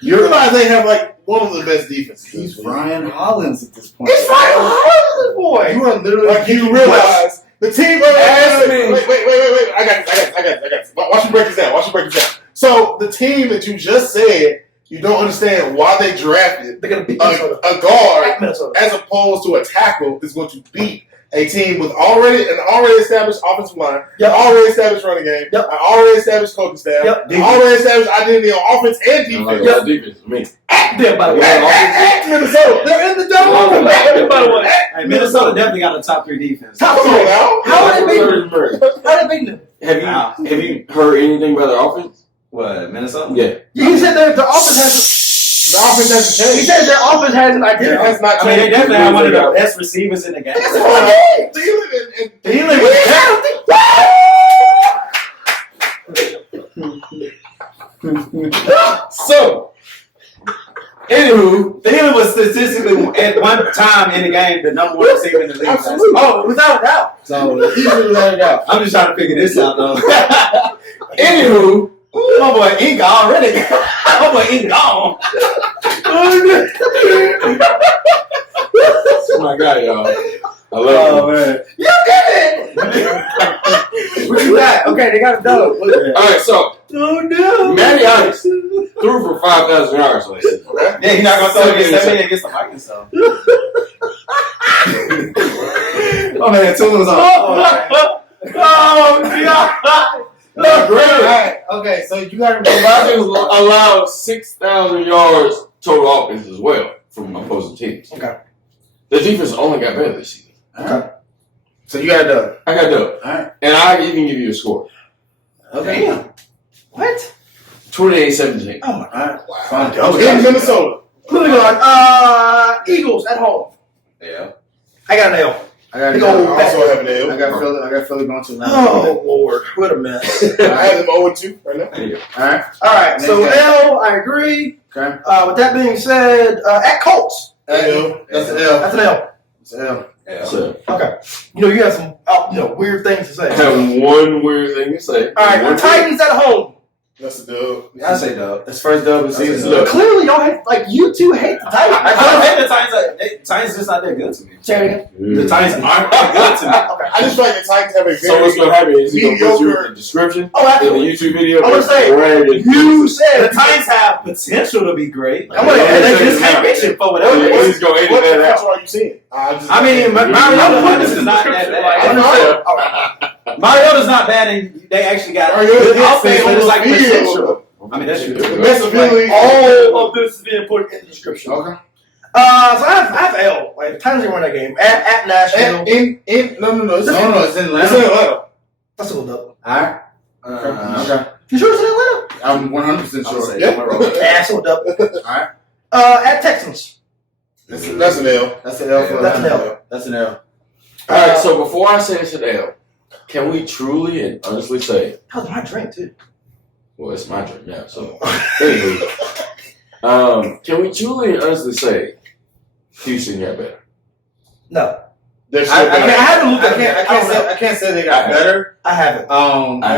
You realize they have like one of the best defenses. He's Ryan Hollins at this point. It's Ryan Hollins, boy. You are literally Like you realize the team. Wait. I got this. Watch me break this down. So the team that you just said, you don't understand why they drafted They're gonna beat Minnesota. a guard At Minnesota. as opposed to a tackle is going to beat a team with already established offensive line, Yep. already established running game, Yep. an already established coaching staff, Yep. already established identity on offense and I like defense. that defense. I mean, At them, by the way. At Minnesota, they're in the dome. At them, by the way. Hey, Minnesota definitely got a top 3 defense. Top Come on now. How are they beating them? How are they beating them? Have you heard anything about their offense? What, Minnesota? Yeah. He said that the offense has. The offense hasn't He changed. said their offense has an It identity. has not I mean, they changed. definitely have one of the best receivers in the game. That's what I did. Thielen So, anywho, Thielen was statistically at one time in the game the number 1 receiver in the league. Absolutely. Oh, without a doubt. So easily without a doubt. I'm just trying to figure this out though. anywho, My boy Inga already. My boy Inga gone. oh my God, y'all. I love man. You did it. What you got? Okay, they got a dub. Look at it. All right, so Oh no. Matty Ice threw for 5,000 yards last season. Yeah, he's not gonna throw against the Vikings though. Oh man, Tune was on. Oh God. Not great. Alright, okay, so you got to The Vikings allowed 6,000 yards total offense as well from opposing teams. Okay. The defense only got better this season. Okay. So you got a dub. I got dub. Alright. And I even give you a score. Okay. Damn. What? 28-17. Oh my God. Fine. in Minnesota. Moving on. Eagles at home. Yeah. I got an L. I got a Big dub. old I also have an L. I got Philly going to Atlanta. Oh Lord, what a mess. I have them 0-2 right now. There you go. Alright. All right, so Next game. L, I agree. Okay. With that being said, at Colts, L. That's an L. that's an L. That's an L. Yeah. So, Okay. You have some weird things to say. I have one weird thing to say. All right, One the Titans at home. That's a dub. I say dub. That's first dub of the season. Look. Clearly, y'all hate you two hate the Titans. I don't hate the Titans. Titans just not that good to me. Say it again. The Titans aren't that good to me. Okay. I just feel like the Titans have a very So what's going to happen is he's going to put you in the description Oh, in the absolutely. YouTube video. I wanna say, You said The Titans have potential to be great. I'm gonna- And they just can't reach it for whatever. He's going to edit What that difference out. are you seeing? I mean, Mariota is not that bad. Mariota's not bad, and they actually got Mariota good did offense, say but it's on like the field. potential. I mean, that's true. The best ability. all of this is being put in the description. Okay. So I have L. Like the Titans are winning that game at Nashville. No. It's No, it's in in Atlanta. Atlanta. That's a little dope. Alright. Okay. You sure it's in Atlanta? I'm 100% sure. Yeah, that's a little dope. Alright. At Texans. That's an L. That's an L for That's an Atlanta. L. That's an L. All right, so before I say it's an L, can we truly and honestly say, That was my drink too. well, it's my drink now, so anyway, can we truly and honestly say Houston got better? No, They're I still better. haven't looked at it. I can't say they got better. I haven't.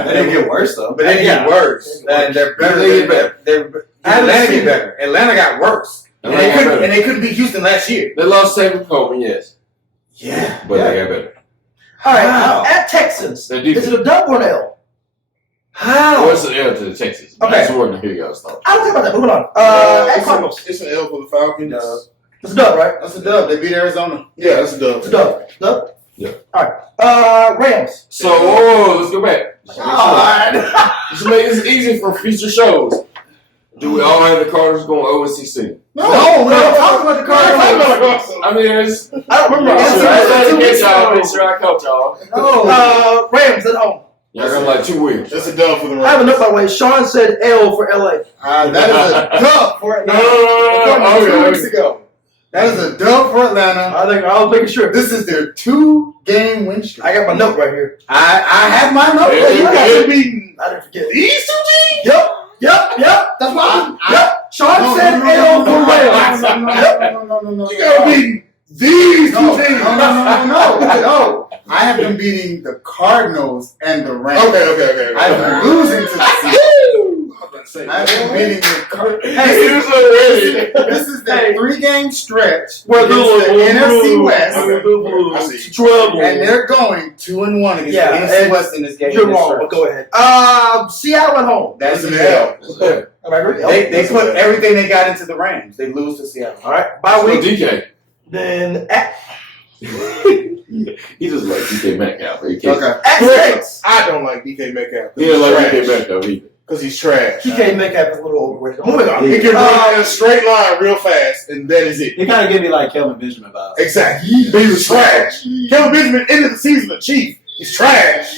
They didn't get worse though. But they get worse. And they're better. They get better. Atlanta get better. Atlanta got worse. And they couldn't beat Houston last year. They lost David Coleman, yes. Yeah. But they got better. All right, at Texans, Their is defense. it a dub or an L? How? What's the L to the Texans? Okay. That's more than hear y'all's thoughts. I don't care about that. Moving on. At Cardinals, It's an L for the Falcons. it's a dub, right? That's a dub. They beat Arizona. Yeah, that's a dub. It's a dub. Dub? Yeah. All right. Rams. So, let's go back. God. Just make this easy for future shows. Do we all have the Cardinals going 0-16? No, we don't talk about the Cardinals. I mean, it's, I don't remember. make sure I coach y'all. No. Rams at home. Y'all got like 2 weeks. That's a dub for the Rams. I have a note, by the way. Sean said L for LA. That is a dub for Atlanta. No. 2 weeks ago. That is a dub for Atlanta. I was making sure. This is their 2-game win streak. I got my note right here. I have my note. Yeah, You guys yeah. are beating I didn't forget. these 2 teams. Yep. That's why. Yep. Sean said L for Rams. No. You gotta beat these 2 teams. No. I have been beating the Cardinals and the Rams. Okay. I have been losing to the Seahawks. I have been beating the Cardinals. This is their 3-game stretch against the NFC West. I see. Trouble. And they're going 2-1 against the NFC West in this game. You're wrong, but go ahead. Seattle at home. That's an L. Am I agree? They put everything they got into the Rams. They lose to Seattle. All right. Bye So week. DK. Then at He just like DK Metcalf. He can't. At Saints. I don't like DK Metcalf. He don't like DK Metcalf either. Because he's trash. TK Metcalf is a little overrated. Moving on. He can run in a straight line real fast, and that is it. He kind of give me like Kelvin Benjamin vibes. Exactly. He was trash. Kevin Benjamin ended the season a Chief. He's trash.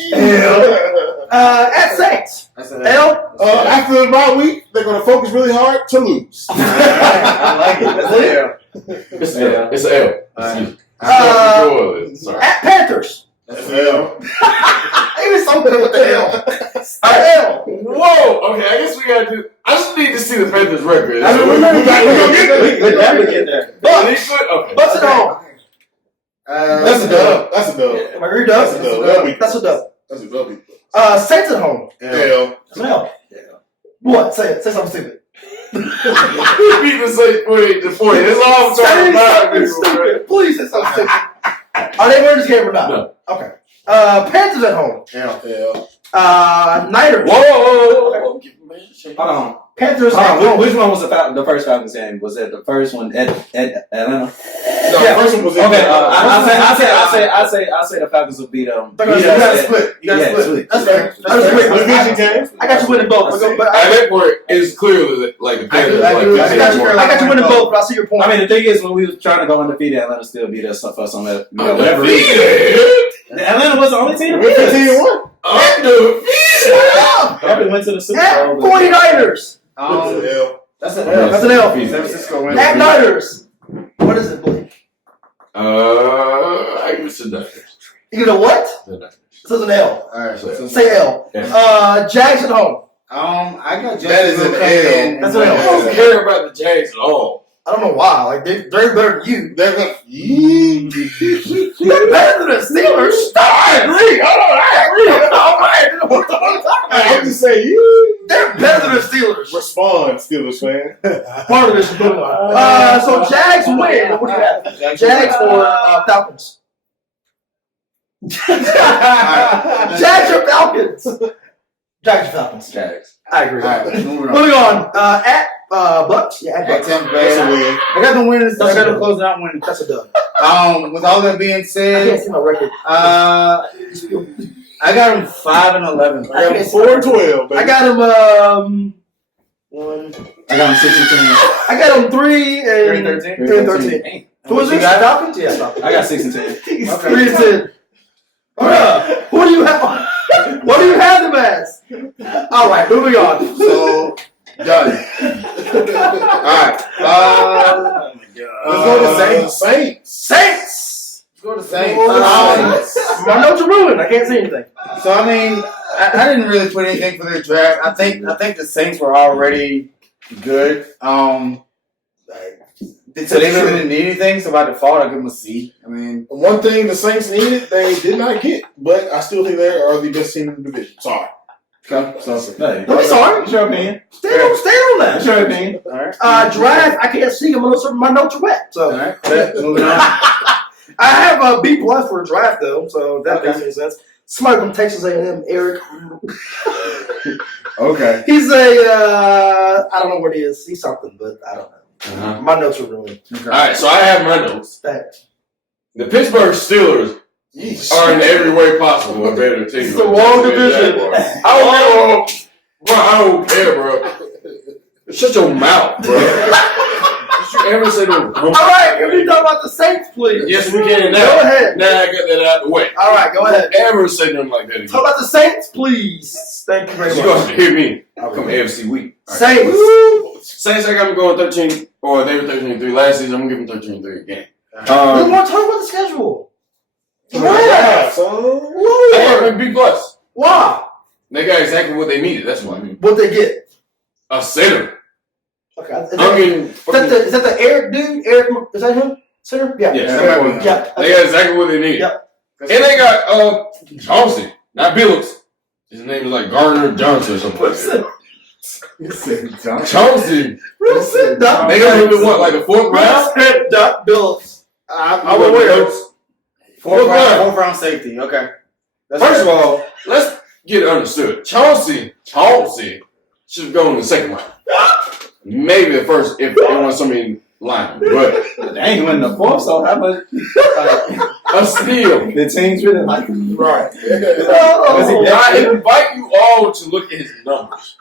At Saints. That's an L. L. After the bye week, they're going to focus really hard to lose. I like it. That's an L. It's an L. Sorry. At Panthers. That's an L. He was so good with the L. L. Whoa. Okay, I guess we gotta do. I just need to see the Panthers record. I mean, we're going to get there. We definitely get there. Bucks. Okay. Bucks at home. That's a dub. That's a dub. Am I agreed, That's a Dub? dub. That's a dub. That's a dub. Saints at home. L. That's an L. What? Say it. Say something stupid. We beat the Saints 48-40. That's all I'm Say talking about. something stupid. Please say something stupid. Are they winning this game or not? No. Okay. Panthers at home. L. Niners. Whoa. Hold on. Panthers at Hold on. home. Which one was the first Falcons game? Was it the first one at Atlanta? No, Yeah. the first one was in Okay. I say the Falcons will beat them. They're gonna You got to split. You got to split. split. That's fair. That's fair. Division game. I got you winning both. But At that point, it's clearly like the Panthers. I do. I got you winning both, but I see your point. I mean, the thing is, when we were trying to go undefeated, Atlanta still beat us for some whatever reason. Undefeated. Atlanta was the only team to We're beat us. 15-1. Undefeated. After we went to the Super At Bowl. 49ers. L. That's an L. That's an L. San Francisco wins. At Niners. What is it, Blake? I give it to the Niners. You know what? The Niners. This is an L. All right. So Say L. Jags at home. I got That is an L. That's an I L. don't care about the Jags at all. I don't know why. Like they're better than you. They're going They're better than the Steelers. I agree. I'm just saying, They're better than the Steelers. respond, Steelers fan. Part of this. So Jags win. What do you have? Jags or Falcons? Jags or Falcons? Jags or Falcons? Jags. I agree. All right, moving on. Moving on. At Bucks. Yeah, at At Bucks. Tampa That's a Bay. win. I got them winning. I That's got a them closing out winning. That's a dub. With all that being I can't said, see my record. I got them 5-11. I got them 4-12, baby. I got him. One. I got them 16. I got him 3 and 3-13. 3 and 13. Who was You this? got Falcons? Yeah, Falcons. I got 6 and 10. He's Okay. 3 and 10. Who do you have? What do you have them as? All right, moving on. So, done. Alright. Oh my Let's go to Saints. Saints. Let's go to Saints. My notes are ruined. I can't see anything. So I mean, I didn't really put anything for their draft. I think the Saints were already good. So they really didn't need anything. So by default, I give them a C. I mean, One thing the Saints needed, they did not get. But I still think they are the best team in the division. Sorry. Okay, so Don't be sorry. It's your opinion. Stay on that. It's your opinion. All right. Draft, I can't see them unless my notes are wet. So All right. Moving on. I have a B+ for a draft though, so that makes any sense. Somebody from Texas A&M, Eric. Okay. He's a I don't know what he is. He's something, but I don't know. Uh-huh. My notes are ruined. All right, so I have my notes. Thanks. The Pittsburgh Steelers are in every way possible a better team. It's the wrong division. I don't care, bro. Shut your mouth, bro. Did you ever say no? All right, can we talk about the Saints, please? Yes, we can. Now, Go ahead. Now I got that out of the way. All right, go ahead. Don't ever say nothing like that again. Talk about the Saints, please. Thank you very You're going much. to hear me. I'm from AFC week. Saints. Saints, I got them going 13, or they were 13-3 last season. I'm going to give them 13-3 again. We want to talk about the schedule. Yeah, so I got B+. Why? They got exactly what they needed. That's why. What'd they get? A center. Okay. I mean, Is that the Eric dude? Eric, is that him? Center? Yeah. yes. Yeah. They got exactly what they needed. Yep. And they got Chauncey, not Billups. His name is like Gardner Johnson or something like that. Chauncey. Wilson Duck. They got him in what, like the 4th round? Wilson Duck Billups. I would wear Fourth round safety. Okay. First of all, let's get it understood. Chauncey should have gone in the 2nd round. Maybe the first if they want somebody lineman, but They ain't winning the 4th, so how much? a steal. The team's really like right. I invite you all to look at his numbers.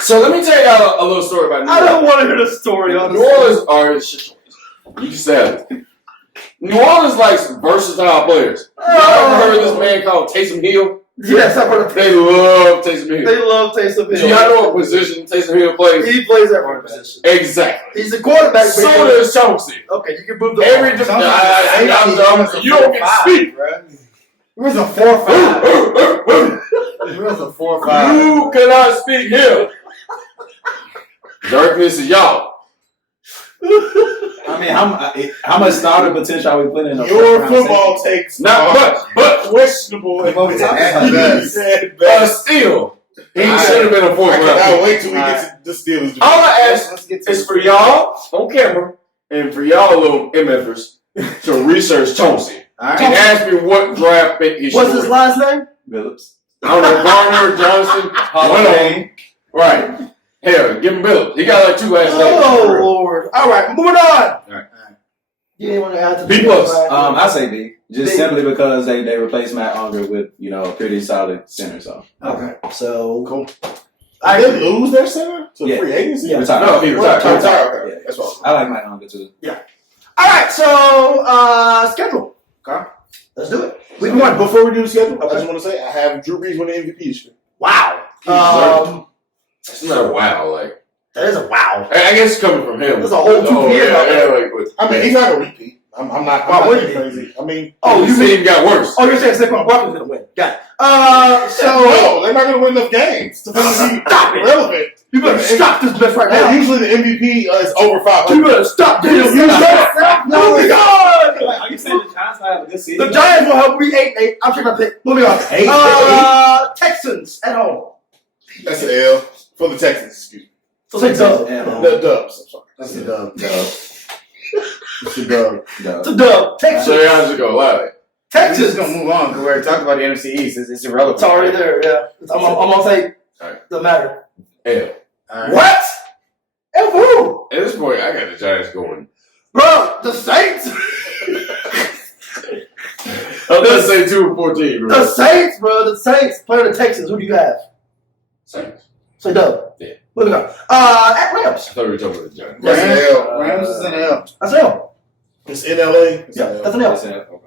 So let me tell y'all a little story about New I Orleans. don't want to hear the story on New Orleans are shit. You can say it. New Orleans likes versatile players. You ever heard of this man called Taysom Hill? Yes, I've heard of They love Taysom Hill. They love Taysom Do Hill. y'all know what position Taysom Hill plays? He plays every position. Exactly. He's a quarterback. So does Chauncey. Okay, you can move the Every ball. you don't get to speak. Where's a 4-5? Where's a 4-5? You cannot speak here. Darkness is y'all. I mean, how much starter potential are we putting in? Your football takes Not but questionable. Still, he should have been a 4th I round. cannot wait till we get to the Steelers. All I ask is for y'all on camera and for y'all little MFers to research Chauncey and ask me what draft pick he should. What's his last name? Billups. I don't know, Garner, Johnson, Hall of one of Fame. them. Right. Hell, give him Billups. He got like 2 last names. Oh, Lord. All right, moving on. All right. You didn't want to add to B+. I say B. Just B. simply because they replaced Matt Unger with, a pretty solid center. So Okay, so Cool. I Did agree. they lose their center to Yeah. free agency? Yeah. retired. No, he retired. Okay. Yeah. That's all. I like Matt Unger too. All right, so schedule. Okay. Let's do it. We want before we do the schedule. I Okay. just want to say I have Drew Brees winning MVP this year. Wow. It's not a wow. Like, That is a wow. I guess it's coming from him. There's a whole 2 years out there. I mean, he's not a repeat. I'm not. Why I'm wouldn't not he? crazy. I mean, Oh, you mean it got worse? Oh, you're saying Saquon Barkley's gonna win? Got it. So no, they're not going to win enough games to be Stop it. relevant. you better stop this mess right Now, now. usually the MVP is over 500. You better stop this. You Moving on. Are you saying the Giants have a good season? The Giants will help me 8-8. I'm taking my pick. Moving on. 8-8? Texans at home. That's an L for the Texans. Excuse me. So say dub. The Dubs. I'm sorry. That's a dub. It's a dub. It's a dub. Texans. So y'all just gonna lie. We're Texans. just gonna move on because we already talked about the NFC East. It's irrelevant. It's already there. Yeah. I'm gonna say. Alright. Doesn't matter. Hell. All right. What? And who? At this point, I got the Giants going. Bro, the Saints. Let's say 2-14, bro. The Saints, bro. The Saints playing the Texans. Who do you have? Saints. Say dub. Yeah. Moving on. At Rams. I thought we were talking about the Giants. That's Rams. an L. Rams is an L. That's him. It's in LA. It's Yeah, in that's LA. an L.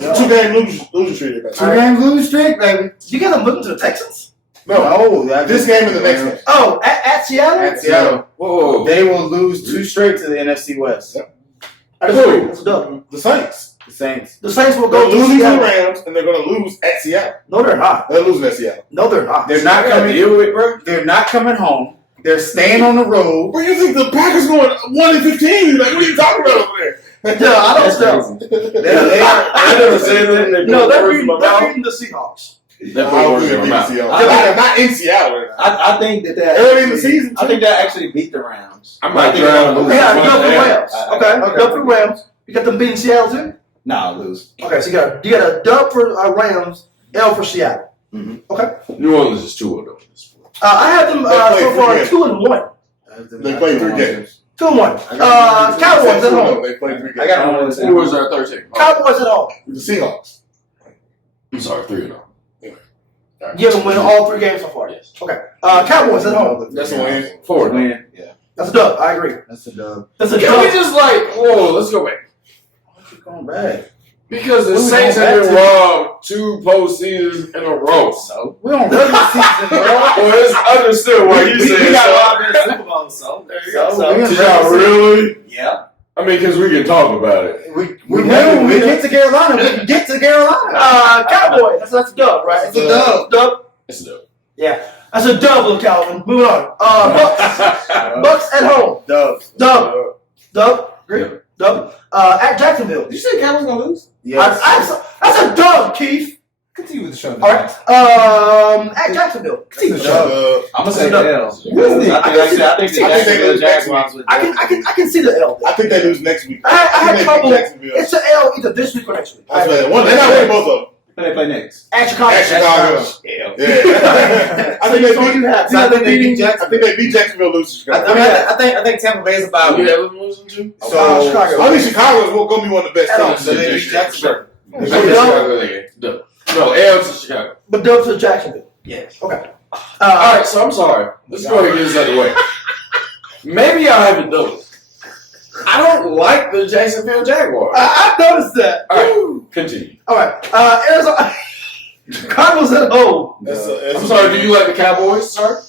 Okay. 2-game losing streak. That's 2 right. game losing streak, baby. You guys are moving to the Texans? No, that this game and the next game. Oh, at Seattle? At Seattle. Whoa. They will lose 2 straight to the NFC West. I disagree. That's a dub. The Saints. The Saints. The Saints will They're go to losing to the Seattle. Rams, and they're going to lose at Seattle. No, they're not. They're losing at Seattle. No, they're not. They're not I gotta coming. deal with it, bro. They're not coming home. They're staying on the road. Where do you think the Packers going 1-15? Like, what are you talking about over there? Yeah, I don't know. They are, I never said that. No, they're beating the Seahawks. They put work in their mouth. Not in Seattle. I think that Early in the season, I think that actually beat the Rams. I might try to lose. Yeah, dub for the Rams. Okay, dub for the Rams. You got them beating Seattle too? Nah, lose. Okay, so you got a dub for Rams, L for Seattle. Mm-hmm. Okay. New Orleans is 2-0. I have them so far 2-1. They played 3 games. 2-1. Cowboys at home. They played 3 games. I got one. Who was our 13? Cowboys at home. The Seahawks. I'm sorry, 3-0. You have them win all 3 games so far. Yes. Okay. Cowboys at home. That's a win. 4 Win. Yeah. That's a dub. I agree. That's a dub. That's a Can we dub. just whoa, let's go back. Why you going back? Because the What we Saints going have back been robbed 2 postseasons in a row. So We don't run the season, bro. Well, it's understood why you we said got so. robbed in the Super Bowl. So there you go. So, Did y'all really? Yeah. I mean, because we can talk about it. We get to Carolina. We can get to Carolina. Cowboys. That's a dub, right? It's a dub. Dub. It's dope. Yeah. That's a dub, little Calvin. Moving on. Bucks at home. Dub. Dub. Great. Dub. At Jacksonville. Did you say Cowboys gonna lose? Yes. That's a dub, Keith. Continue with the show. All right. At Jacksonville. Continue with the show. I'm gonna say Dub. the L. I think the Jacksonville Jaguars would. I can see the L. I think they lose next week. I had think trouble. they beat Jacksonville. It's an L either this week or next week. That's right. They're not winning both of them. Who they play next? At Chicago. At Chicago. Yeah. Yeah. I think they beat. I think they beat Jacksonville. I think they beat Jacksonville. Lose to Chicago. I think Tampa Bay is about. You have them losing too? So Chicago. I think Chicago is going to be one of the best teams. So they beat Jacksonville. I think Chicago again. No, L to Chicago. But dub to Jacksonville. Yes. Okay. All right, so I'm sorry. Let's go ahead and get this out of the way. Maybe y'all haven't noticed. I don't like the Jacksonville Jaguars. I noticed that. All right, continue. All right. Arizona. Cardinals at home. I'm sorry, do you like the Cowboys, sir?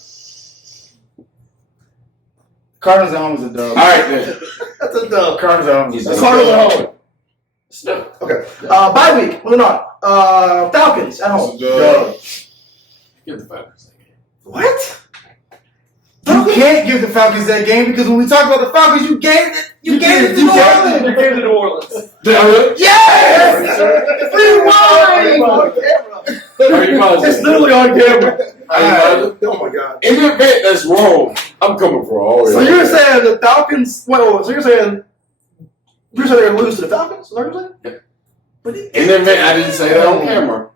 Cardinals at home is a dub. All right, then. That's a dub. Cardinals at home. The Cardinals at home. It's done. Okay. Bye week. Moving on. Falcons at home. Dub. Give the Falcons that game. What? You can't give the Falcons that game because when we talk about the Falcons, you gave it to New Orleans. You gave it to New Orleans. Yes! Rewind. Are you positive? It's literally on camera. Are you positive? Oh my god. In the event that's wrong, I'm coming for all So y'all. you're saying the Falcons? Wait. So you're saying they're going to lose to the Falcons? Is that what you're saying? But In the event I didn't say that on camera,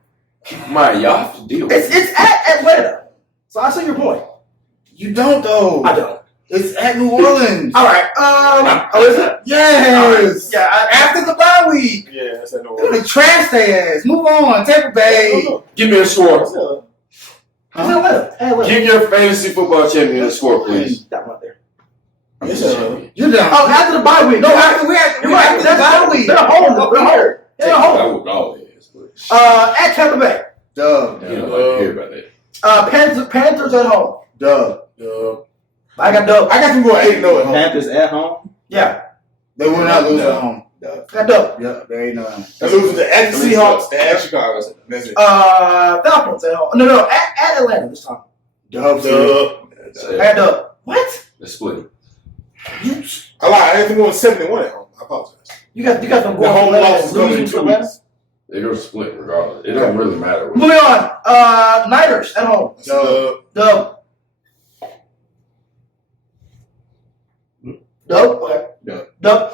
man, y'all have to deal with it. it's at Atlanta. So I see your point. You don't though. I don't. It's at New Orleans. All right. Oh, is it? Yes. Yeah. After the bye week. Yeah, that's at New Orleans. They trash their ass. Move on. Tampa Bay. Give me a score. It's Atlanta. Give your fantasy football champion a score, please. That right there. You're down. Oh, after the bye week. No, after the bye week. They're home. They're home. They're I home. would always, but At Tampa Bay. Dub. you don't like to hear about that. Panthers at home. Dub. I got dub. I got them going 8-0 at home. Panthers at home. Yeah. They will not lose No. at home. I got dub. Yeah, they ain't no. They lose to at the Seahawks and at Chicago. That's it. Falcons at home. No. At Atlanta this time. Dub. I got dub. What? Let's split it. I lied. I didn't going 7-1 at home. I apologize. You got them The going home to loss is coming in losing 2 to Atlanta. weeks. They're gonna split regardless. It don't really matter. Moving on. Niners at home. Dub. Okay. Dub.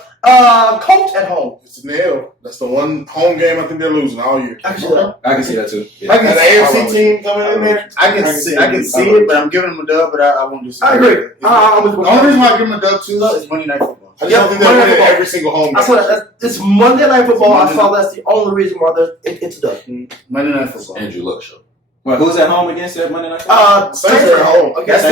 Colts at home. It's an L. That's the one home game I think they're losing all year. I can see that. I can see that too. I And can the AFC team coming in there. I can see it, but I'm giving them a dub, but I won't just. I agree. I'm with The only reason why I give them a dub too is Monday Night Football. I just don't think they're Monday winning Night every single home I game. swear it's Monday Night Football. I saw that's the only reason why it's a dub. Monday Night Football. Andrew Luck show. Well, who's at home against that Monday night? Saints are at home. Okay. That's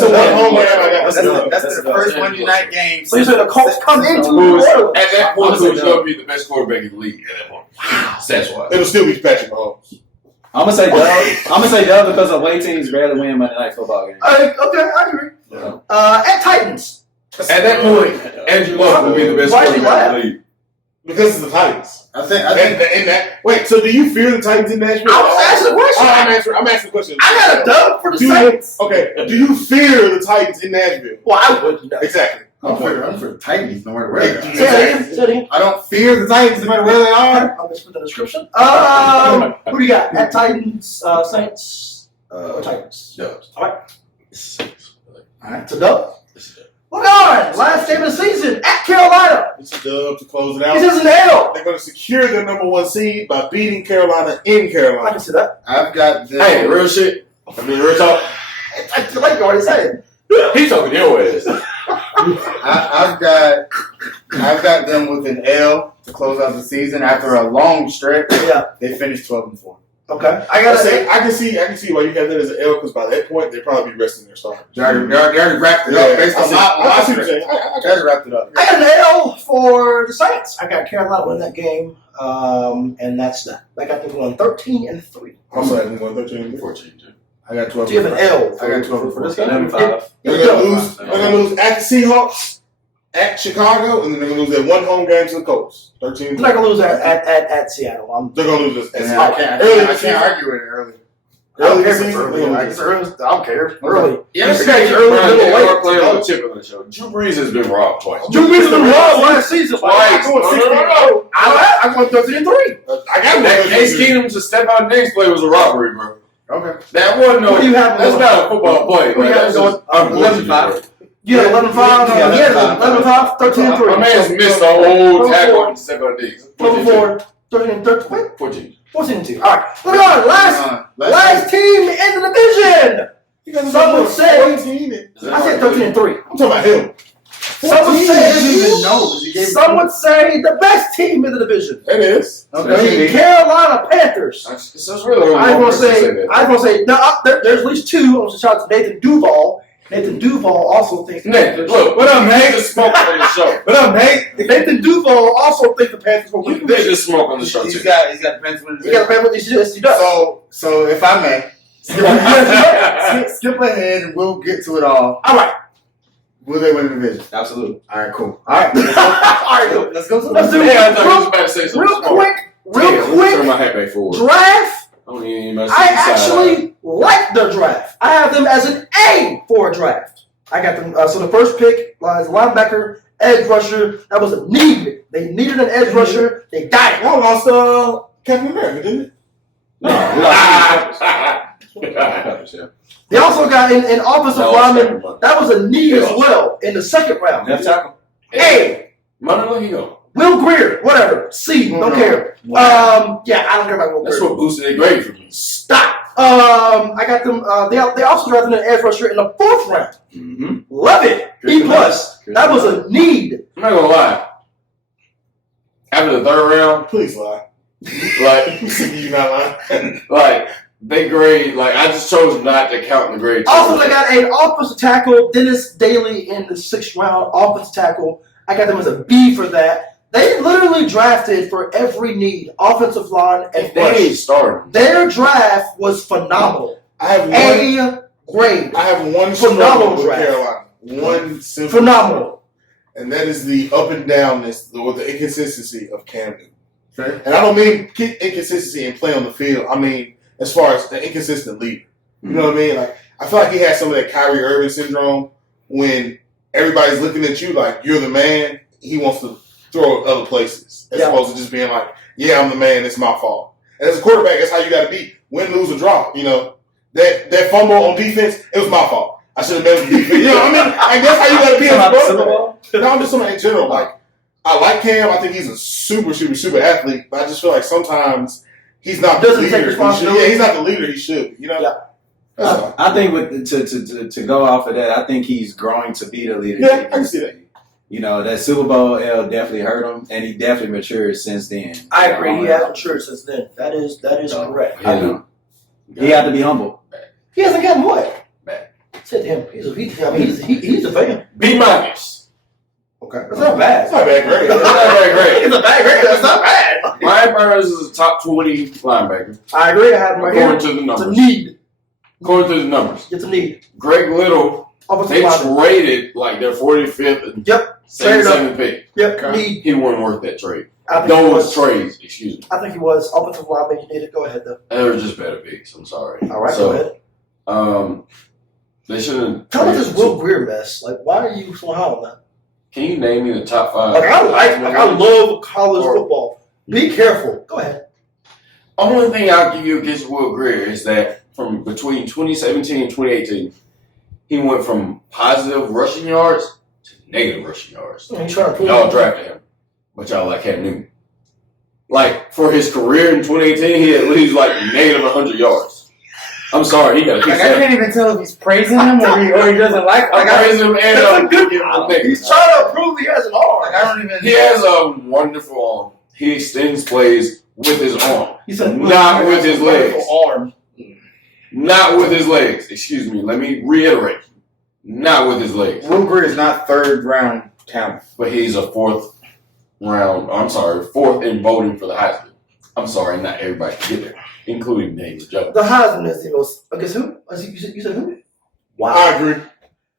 the one home game I got. That's the first Monday night game. So you said the Colts come into Who is, New Orleans. at that point, I'm gonna who's say going to be the best quarterback in the league at that point? Wow. Stats wise. It'll still be Patrick Mahomes. I'm gonna say dub because away teams rarely win Monday night football games. Okay, I agree. At Titans. At that point, Andrew Luck will be the best Why did you quarterback in the league. Because it's the Titans. I think In that. Wait, so do you fear the Titans in Nashville? I was asking a question. I'm asking a question. I got a dub for the Do you- Saints. Okay, do you fear the Titans in Nashville? Well, I wouldn't know. Exactly. I'm for the Titans, no matter where they are. Say it again. I don't fear the Titans, no matter where they are. I'll just put the description. Who do you got? At Titans, Saints, or Titans? Dubs. All right. It's All right. It's a dub. a dub. Look on. Last game of the season at Carolina. It's a dub to close it out. This is an L. They're going to secure their number 1 seed by beating Carolina in I Carolina. can see that. I've got the. Hey, real shit. I mean, real talk. I feel like you already said it. He's talking your ass. I've got them with an L to close out the season after a long stretch. Yeah. They finished 12-4. Okay. I gotta say. I can see why you have that as an L because by that point they'd probably be resting their starters. They already wrapped it up based on I see what my you're saying. They already wrapped it up. I got an L for the Saints. I got Carolina winning that game, and that's that. I got them going 13-3. I'm sorry, I'm going 13. 14, too. I got 12. Do you have an L? I got 12 for this game. game? 11-5. They're gonna lose at the Seahawks, at Chicago, and then they're gonna lose that one home game to the Colts. 13. They're not gonna lose at Seattle. They're gonna lose this. I can't argue with it early. Early this I season, don't they're care. gonna lose this. I don't care. Early. Yeah, This guy's early, middle, We're late. playing on the chip on the show. Drew Brees has been robbed twice. Drew Brees has been wrong last season. Twice. I'm going 16-0. I'm going 13-3. I got That Case that. Keenum to step out Diggs play was a robbery, bro. Okay. That wasn't no. What do you have That's going? not a football play. What do you man. have That's going? just unfortunate. 11-5. You had 11-5. Yeah, Yeah, 11-5, 13-3. My man's missed the whole tackle and step out Diggs. 12-4, 13-13. Wait, 14. 14-2. All right. Moving on. Last team in the division. Some would say. I said 13-3. I'm talking about him. Some would say. Some would say the best team in the division. It is. The Carolina Panthers. So it's really only I one was person gonna say no. There's at least two. I want to shout out to Nathan DuVall. Nathan DuVall also thinks the Nathan, Panthers. look, what up, man? Just smoke on the show. What up, mate? Nathan DuVall also thinks the Panthers will win You the can division. just smoke on the show, He's too. got the Panthers. He got a Panthers. He does. So if I may, skip ahead and we'll get to it all. All right. Will they win the division? Absolutely. All right, cool. All right. All right. Go. Let's go to Let's do the it. Hey, I thought you was about to say something Real smart. quick. Turn my hat back forward. Draft. I don't even mess I with the side. actually like the draft. I have them as an A for a draft. I got them. So the first pick is linebacker, edge rusher. That was a need. They needed an edge rusher. They got it. Y'all lost Captain America, didn't it? No, we lost yeah. They also got an offensive No, lineman. second one. That was a need as well in the second round. Left tackle. A. Money, where he go? Will Greer. Whatever. C. Don't care. Yeah, I don't care about Will That's Greer. what boosted their grade for me. Stop. I got them. They also drafted an edge rusher in the fourth round. Mm-hmm. Love it. E plus. That was a need. I'm not gonna lie. After the third round, Please lie. like, You not lying. like they grade, like I just chose not to count the grade. Also, they got an offensive tackle, Dennis Daly, in the sixth round. Offensive tackle. I got them as a B for that. They literally drafted for every need, offensive line and They ain't rush. starting. Their draft was phenomenal. I have one. A grade. I have one Phenomenal struggle with draft. Carolina. One simple Phenomenal. and that is the up and downness or the inconsistency of Cam Newton. Okay. And I don't mean inconsistency in play on the field. I mean as far as an inconsistent leader. You know what I mean? Like I feel like he has some of that Kyrie Irving syndrome when everybody's looking at you like you're the man. He wants to throw it other places as opposed to just being like, "Yeah, I'm the man. It's my fault." And as a quarterback, that's how you got to be. Win, lose, or draw. You know that fumble on defense. It was my fault. I should have made the defense. You know what I mean? Like that's how you got to be as a quarterback. No, I'm just talking in general. Like I like Cam. I think he's a super athlete. But I just feel like sometimes he's not the Doesn't take leader. responsibility. Yeah, he's not the leader he should. You know. Yeah. That's all. I think to go off of that, I think he's growing to be the leader. Yeah, I can see that. You know, that Super Bowl L definitely hurt him, and he definitely matured since then. I agree. He has matured since then. That is correct. You know, he had to be humble. He hasn't gotten what? Bad. Said him. He's a fan. B minus. Okay, that's not bad. It's not bad grade. That's not very great. It's a bad grade. That's not bad. Ryan Burns is a top 20 linebacker. I agree. I have him right According here. to the It's a numbers. need. According to the numbers. It's a need. Greg Little, Offensive they lineman. traded like their 45th and Yep. Traded up. 77th pick. Yep. Need. He wasn't worth that trade. I think he Those was. trades, excuse me. I think he was offensive lineman. You need to go ahead though. They were just better picks. I'm sorry. All right, So, go ahead. They shouldn't. Tell me this Will Greer mess. Like, why are you so high on that? Can you name me the top 5? I love college football. Be careful. Go ahead. Only thing I'll give you against Will Greer is that from between 2017 and 2018, he went from positive rushing yards to negative rushing yards. Y'all drafted him, but y'all like Cam Newton. Like, for his career in 2018, he at least like negative 100 yards. I'm sorry, he got a piece I can't even tell if he's praising him or he doesn't like him. I'm praising him and I'm giving him a negative. He's trying to prove he has an arm. Like, I don't even. He has a wonderful arm. He extends plays with his arm, not with his legs. Arm. Not with his legs. Excuse me. Let me reiterate. Not with his legs. Will Greer is not 3rd round talent. But he's a 4th in voting for the Heisman. I'm sorry, not everybody can get there, including David Jones. The Heisman is the most. I guess who? You said who? Wow. I agree.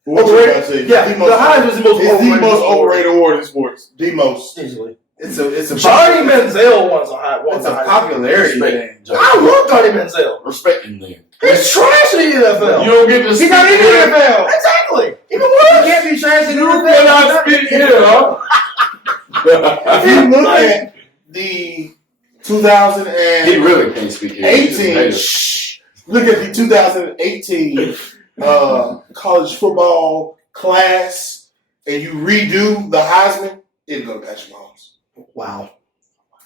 Overrated? Yeah, the Heisman is the most overrated. It's the most overrated award in sports. The most. Easily. It's a Johnny Manziel wants a high. It's a popularity thing. I love Johnny Manziel. Respect him then. He's trash in the NFL. You don't get to He's not in the NFL. Exactly. Even worse. You can't be trash in the You NFL. cannot spit here, huh? If you look at the 2018, He really can't speak here. Look at the 2018 college football class, and you redo the Heisman, it'd go to Patrick Mahomes. Wow.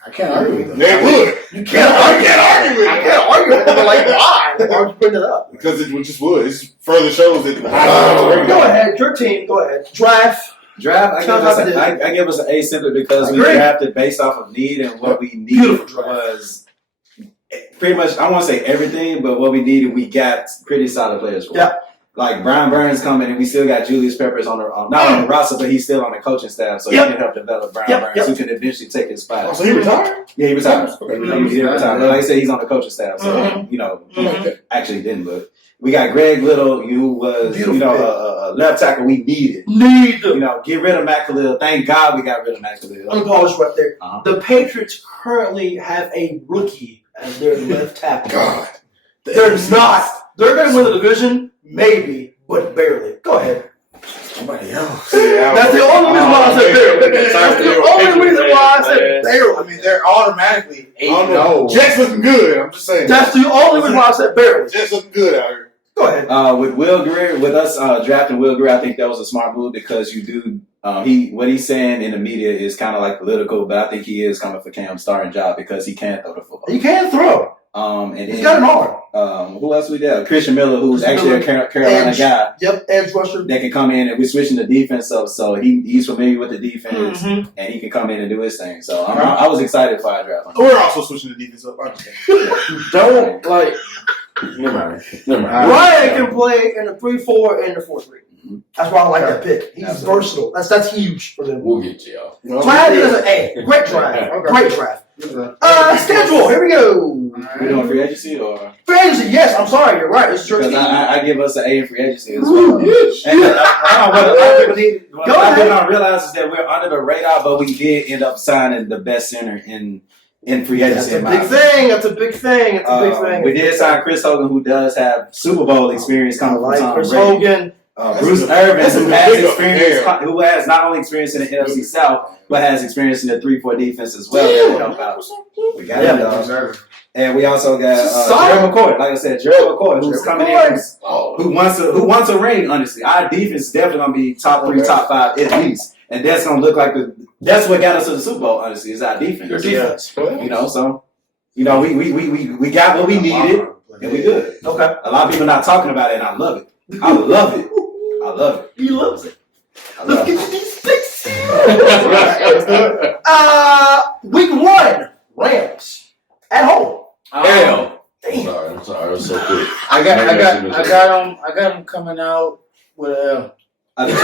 I can't argue with him. They would. You can't argue with it. I can't argue with it. Like, why? Why would you bring it up? Because it just would. It further shows that the Heisman. Go ahead. Your team. Go ahead. Draft. I give us an A simply because we drafted based off of need, and what we needed was pretty much, I won't say everything, but what we needed, we got pretty solid players for. Yeah. Like Brian Burns coming, and we still got Julius Peppers on the not on the roster, but he's still on the coaching staff, so he can help develop Brian Burns, who can eventually take his spot. Oh, so he retired? Yeah, he retired. He retired. But like I said, he's on the coaching staff, so actually didn't. But we got Greg Little, who was a left tackle we needed. Get rid of Matt Khalil. Thank God we got rid of Matt Khalil. I'm going to pause right there. The Patriots currently have a rookie as their left tackle. God. They're not. They're going to win the division, maybe, but barely. Go ahead. Somebody else. That's the only reason why I said barely. That's the only reason why I said barely. I mean, they're automatically 8-0. Jets looking good. I'm just saying. That's the only reason why I said barely. Jets looking good out here. Go ahead. With Will Greer, with us drafting Will Greer, I think that was a smart move because you do. What he's saying in the media is kind of like political, but I think he is coming for Cam's starting job because he can throw the football. He can throw. And he's got an arm. Who else we got? Christian Miller, who's actually a Carolina guy. Yep, edge rusher. That can come in, and we're switching the defense up, so he's familiar with the defense, and he can come in and do his thing. So I was excited for our draft. We're also switching the defense up. Don't like. Never mind. Ryan can play in the 3-4 and the 4-3. That's why I like that pick. He's versatile. That's huge for them. We'll get to y'all. Glad he has an A. Great draft. Great draft. Schedule. Here we go. We doing free agency or free agency? Yes. I'm sorry. You're right. It's your team. I give us an A in free agency as well. And what a lot of people don't realize is that we're under the radar, but we did end up signing the best center in free agency. That's a big thing. We did sign Chris Hogan, who does have Super Bowl experience coming from Tom Chris Brady. Hogan. Bruce Irvin, who has not only experience in the NFC South, but has experience in the 3-4 defense as well. That will help out. We got him, and we also got Gerald McCoy. Like I said, Gerald McCoy, who's coming in, who wants a ring. Honestly, our defense is definitely gonna be top 3, top 5 at least, and that's gonna look like that's what got us to the Super Bowl. Honestly, is our defense. Your defense, we got what we needed, and we good. Okay, a lot of people not talking about it, and I love it. I love it. He loves it. Let's get you these picks. Week 1, Rams at home. I'm sorry. I was so quick. I got him coming out with a L. I got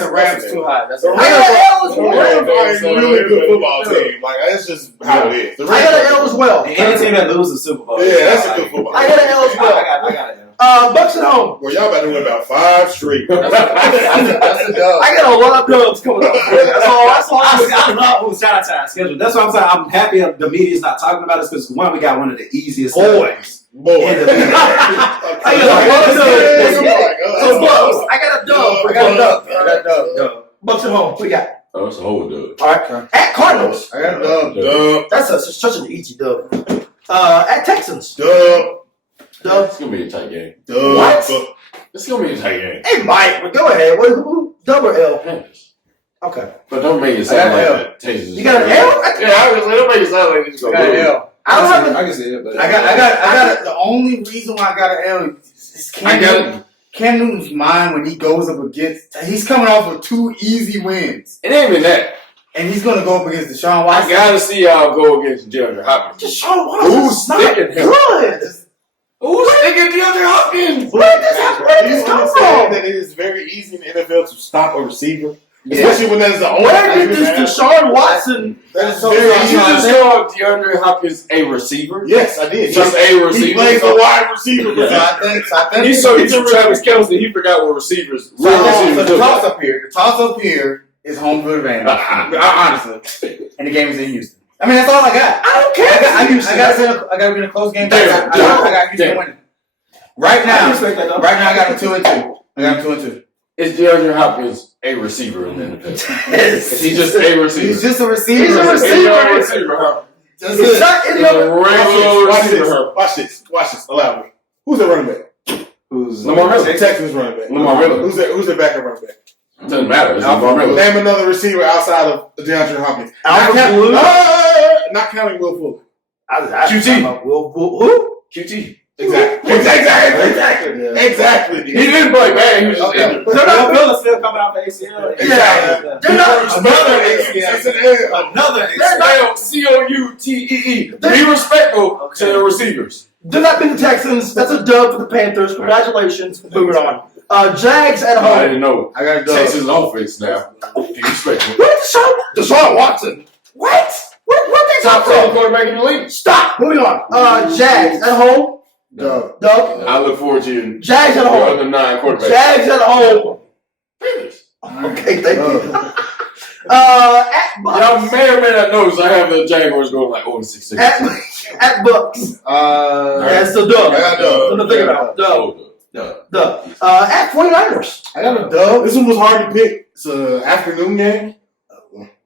the Rams too high. That's the Rams are a really good football team. Like that's just how it is. I got an L as well. Any team that loses the Super Bowl. Yeah, that's a good football. I got an L as well. I got an L. Bucs at home. Well, y'all about to win about 5 straight. That's a dub. I got a lot of dubs coming up. That's all. I love shout out to our schedule. That's what I'm saying. I'm happy the media's not talking about us because one, we got one of the easiest boys. Boy. I got a dub. Bucks at home. What you got? Oh, it's a whole dub. All right. At Cardinals. I got a dub. That's such an easy dub. At Texans. Dub. It's gonna be a tight game. Dub. What? It's gonna be a tight game. Hey, Mike, well, go ahead. Who? Dub or L? Panthers. Okay. But don't make it sound I like got that. Texas is You got an L? Yeah, I was like, don't make it sound like it's I gonna got an lose. L. I don't have I can see it, but I got the only reason why I got an L is Cam Newton's mind when he goes up against. He's coming off of 2 easy wins, It ain't even that. and he's going to go up against Deshaun I Watson. gotta see y'all go against DeAndre Hopkins. Deshaun Watson. Who's not sticking him? good. Who's thinking DeAndre Hopkins? Where did this come from? That it is very easy in the NFL to stop a receiver, Yeah. especially when there's the only. Where did this Deshaun Watson? That's so very Did easy. you just call DeAndre Hopkins a receiver? Yes, I did. Just a receiver. He plays a wide receiver. So I think He's so used to Travis Kelce, he forgot what receivers. So Real the receivers do. toss up here. The toss up here is home field advantage. Honestly, and the game is in Houston. I mean, that's all I got. I don't care. I got to be in a close game. I got Houston winning. Right now, I got him 2-2. I got him 2-2. Is DeAndre Hopkins a receiver in the NFL? Is he just a receiver? He's just a receiver. He's a receiver. He's a receiver, huh? That's It's it. not any He's a other. regular Watch receiver, this. huh? Watch this. Allow me. Who's the running back? who's Lamar Miller. Texans running back. Lamar Miller. Who's their backup running back? Doesn't matter. It's Lamar Miller. Name another receiver outside of DeAndre Hopkins. Not counting Will Fuller. QT. Who? QT. Exactly. He didn't play bad. He was just injured. They're not. Miller's still coming off the ACL. Yeah. They're not. Another Spell COUTEE. Be respectful to the receivers. They're not being the Texans. That's a dub for the Panthers. Congratulations. Moving on. Jags at I home. didn't know. I got a dub. Texas offense now. Be respectful. Where did Deshaun Watson? What? Where they Top come 10 from? quarterback in the league. Stop. Moving on. Jags at home. Dub. Dub. I look forward to you. Jags at Your home. other 9 quarterbacks. Jags at home. Panthers. Okay, thank you. At Bucks. Y'all may or may not notice I have the Jaguars going like 0-6. At Bucks. That's the dub. I got dub. Something to think about. Dub. Dub. At 49ers. I got a dub. This one was hard to pick. It's an afternoon game.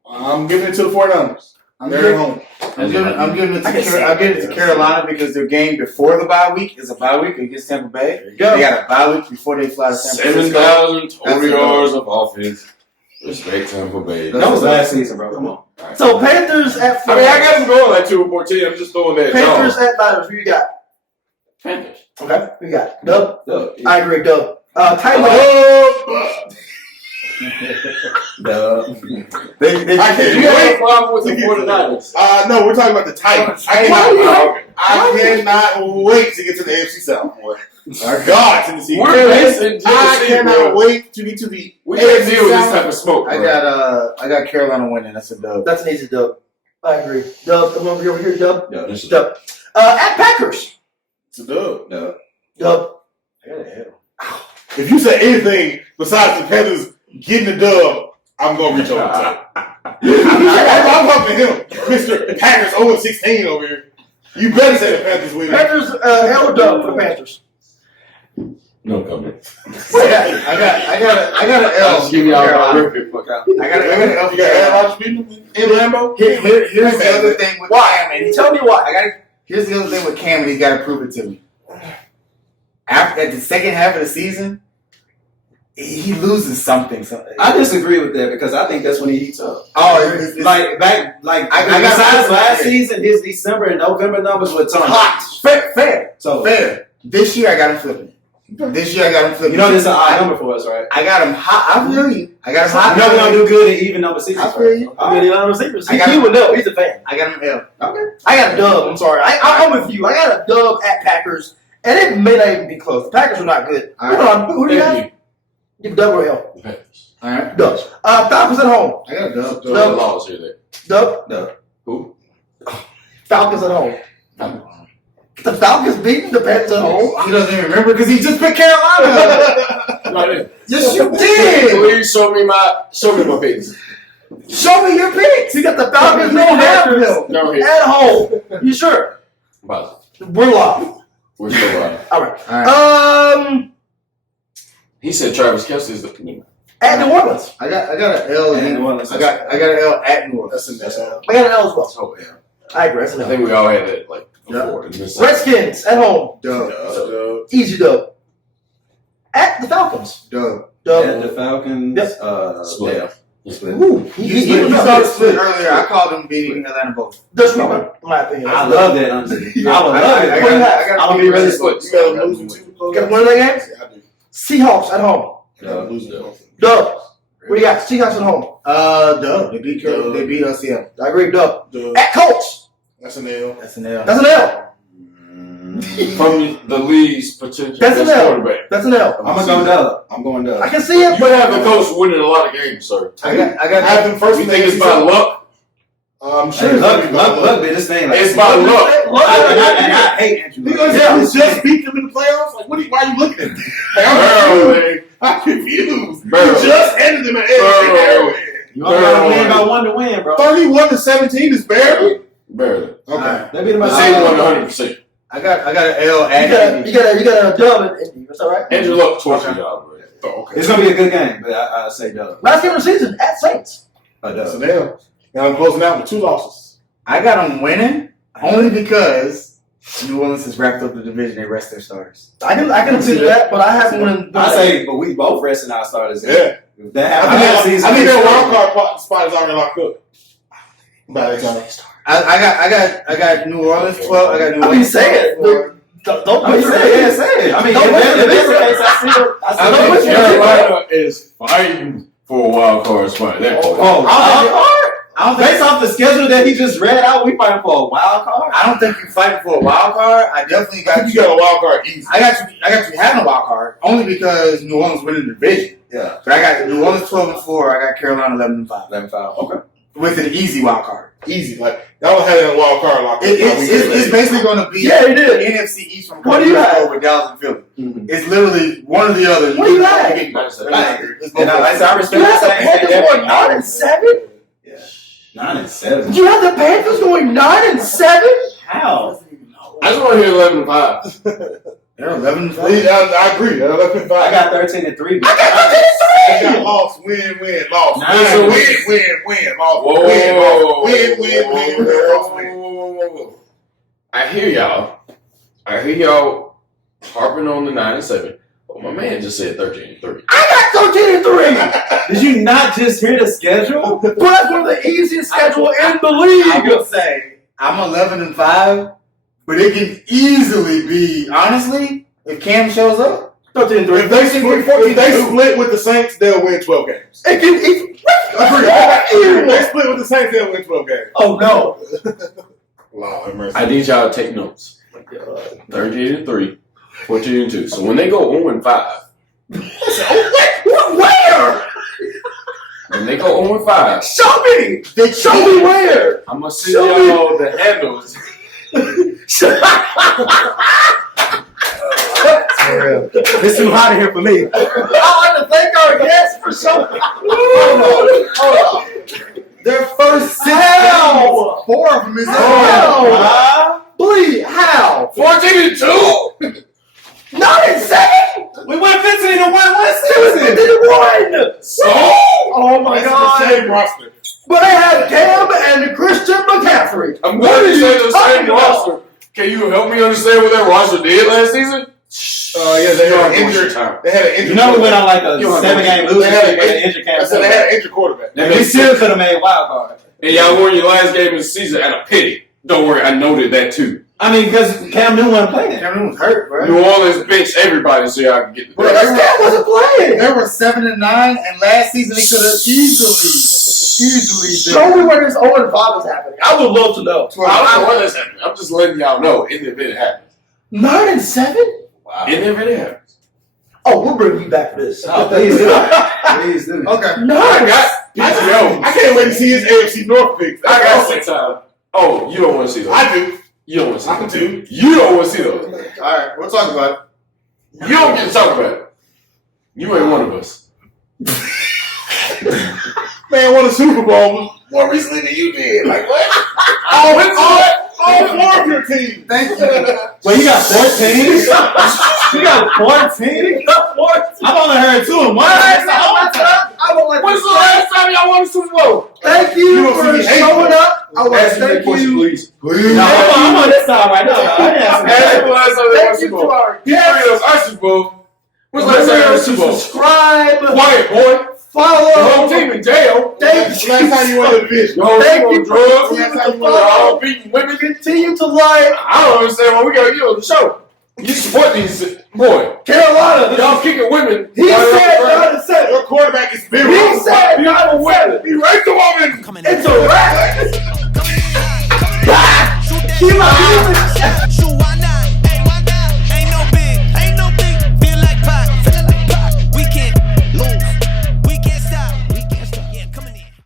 I'm giving it to the 49ers. They're at home. I'm giving it to Carolina because their game before the bye week is a bye week against Tampa Bay. They got a bye week before they fly to San Francisco. 7,000 total yards of offense. Respect Tampa Bay. That was last season, bro. Come on. So Panthers at 49ers. I mean, I got them going like 2-14. I'm just throwing that. Panthers at Niners. Who you got? Panthers. Okay. Who you got? Dub. Dub. I agree. Dub. Tight Dub. Dub. You have a problem with the 49ers? No, we're talking about the Titans. I cannot wait to get to the AFC South, boy. My God, Tennessee. We're facing I Tennessee, cannot bro. wait to get to the We can't AFC deal with this South. type of smoke, bro. I got Carolina winning. That's a dub. That's an easy dub. I agree. Dub. Come over here. Dub. No, this is Dub. At Packers. It's a dub. no. Dub. If you say anything besides the Panthers getting the dub, I'm going to reach over the top. I'm talking to him. Mr. Packers 0-16 over here. You better say the Panthers win. Panthers. Hell dub for the Panthers. No comment. I got an L. I'll just give y'all a rip it. Fuck out. I got an L. You got Aaron Rodgers beating them in Lambeau? Here's the other thing with Cam. And Tell me why. here's the other thing with Cam, and he's got to prove it to me. At the second half of the season, he loses something. I disagree with that because I think that's when he heats up. Oh, Besides last season, his December and November numbers were turned hot. Fair. So Fair. This year I got him flipping. you know this is an odd number for us, right? I got him hot. I feel you. I got him hot. You're never gonna do good at even number seasons. I feel you. I mean, the receivers. I got He would know. He's a fan. I got him L. Okay. I got a dub. I'm sorry. I'm with you. I got a dub at Packers, and it may not even be close. The Packers are not good. All right. Hold on. Who do you have? You dub or L? Panthers. All right. Dub. Falcons at home. I got a dub. So the laws here there. Dub. No. Who? Falcons at home. The Falcons beating the Panthers at home. He doesn't even remember because he just picked Carolina. Right there. Yes, you did. Please show me my picks. Show me your picks. You got the Falcons no half of them Go ahead. at home. You sure? Positive. We're live. We're still right. All right. He said Travis Kelce is the commitment. At New Orleans. I got an L in New Orleans. I got an L at New Orleans. That's all. I got an L as well. Oh, yeah. I agree. That's an I L. think we all had that like before. In this Redskins at home. Dub. Easy dub. At the Falcons. Dub. Yeah, the Falcons. Yep. Split. Split. Ooh, You saw the split earlier. I called them beating Atlanta both. That's in my opinion. I love that. I would love it. I I'm gonna be really split. You got them losing two. Got to win that game? Yeah, I do. Seahawks at home. Yeah, losing them. Dub. What do you got? Seahawks at home. Dub. They beat us, yeah. I agree. Dub. The- At Colts. That's an L. That's an L. That's an L. From the league's potential That's an best L. quarterback. That's an L. I'm gonna go dub. I'm going dub. I can see it, You but have the coach winning a lot of games, sir. I got have them first. You think it's by luck? I'm sure Hey, it's gonna be by look, be this thing. Like, It's by luck. and I hate Andrew. He Luck. just beat them in the playoffs. Like, why are you looking at me? I'm confused. Barely. You just ended them at Barely. Arrowhead. You only gotta win by 1 to win, bro. 31-17 is barely. Barely. Okay. They beat him by The Uh, team won 100%. I got an L at you got a dub at Indy. That's all right. Andrew Luck tortured y'all, bro. Oh, okay. It's gonna be a good game, but I say dub. Last game of the season at Saints. That's an L. Now I'm closing out with 2 losses. I got them winning only because New Orleans has wrapped up the division. They rest their starters. I can consider that, but I haven't won. I say, but we both resting our starters. Yeah. If that happens, I think their wild card spot is already locked up. By the time. I got New Orleans 12. I got New I mean, Orleans say it. 12. Don't I mean, say say it. it, say it. I mean, Don't if put your that's the finger. case, I see I Don't think put your Carolina is fighting for a wild card spot at that point. I don't Based think off the schedule that he just read out, we fighting for a wild card. I don't think you're fighting for a wild card. I definitely I got think you got a wild card easy. I got you having a wild card only because New Orleans winning the division. Yeah. But I got New Orleans 12-4. I got Carolina 11-5 11-5. Okay. with an easy wild card. Easy. Like, y'all had that wild card locked up. It's basically going to be Yeah, it is. the NFC East from What do you have? with Dallas and Philly. Mm-hmm. It's literally one or the other. What do you have? It's both And I respect You have the that. Panthers going 9-7. Yeah. 9-7. You have the Panthers going 9-7. How? I just want to hear 11-5. They're 11-5. I agree. 11-5. I got 13-3. I got I got lost, win, lost. Nice. Win, lost. Whoa. Win, lost, win. Whoa. I hear y'all harping on the 9-7. But my man just said 13-3. I got 13-3. Did you not just hear the schedule? But that's one of the easiest schedule in the league. I will say I'm 11-5, but it can easily be honestly if Cam shows up. 13-3. If they split with the Saints, they'll win 12 games. It can. If they split with the Saints, they'll win 12 games. Oh no. Lord have mercy. I need y'all to take notes. 13-3, 14-2. So when they go 0-5, Where? when they go 0-5, Show me. Show me where. I'm gonna send y'all the handles. It's too hot in here for me. I want to thank our guests for something. Hold on. Their first 6 How? games, 4 of them is How? Bleed. How? 14-2. 9-7. We went 15-1 last It was season. 51. So Oh my That's the God. same roster. But they have Cam and Christian McCaffrey. I'm What going are to you say the talking same about? roster. Can you help me understand what that roster did last season? Yeah, they had an injured. time. They had an injured. You know we went on like a You don't 7-game They losing had streak an with an injured I Cam. said they had an injured quarterback. That We makes still sense. could have made wild card. And y'all won your last game of the season at a pity. Don't worry, I noted that too. I mean, because Cam Newton wasn't playing. Everyone was hurt, bro. New Orleans benched everybody so y'all could get the But Cam wasn't playing. They were 7-9, and last season they could have easily Show me where this 0-5 is happening. I would love to know. I don't know what that's happening. I'm just letting y'all know in the event it happens. 9-7. Wow. In the event it happens. Oh, we'll bring you back for this. Oh, please do it. Please do it. Okay. I can't wait to see his AFC North picks. I got some time. Oh, you don't want to see those. I do. You don't want to see I those. do. You don't want to see those. All right, we'll talk about it. You don't get to talk about it. You ain't one of us. Man won a Super Bowl more recently than you did. Like what? All 4 of your teams. Thank you. Well, He got 14. He got 14. I've only heard 2 in one. I would like When's to the last time y'all won the Super Bowl? thank you for showing up. I want to Ask me that thank question, you. please. No, I'm on this side right now. Ask me the last time they won Thank the you Super to Bowl. our He already knows our Super Bowl. When's the last time you won the Super Bowl? Subscribe, Quiet, boy. The follow. whole team in jail. Thank you. Last time you won the division. The whole Thank team you on for drugs. continuing Last time to you won follow. All beating women. Continue to like. I don't understand why we gotta get on the show. You support these, boy. Carolina. Y'all kicking women. He said not to say. Your quarterback is big. He said not to say. He raped a woman. It's a wrap. Keep on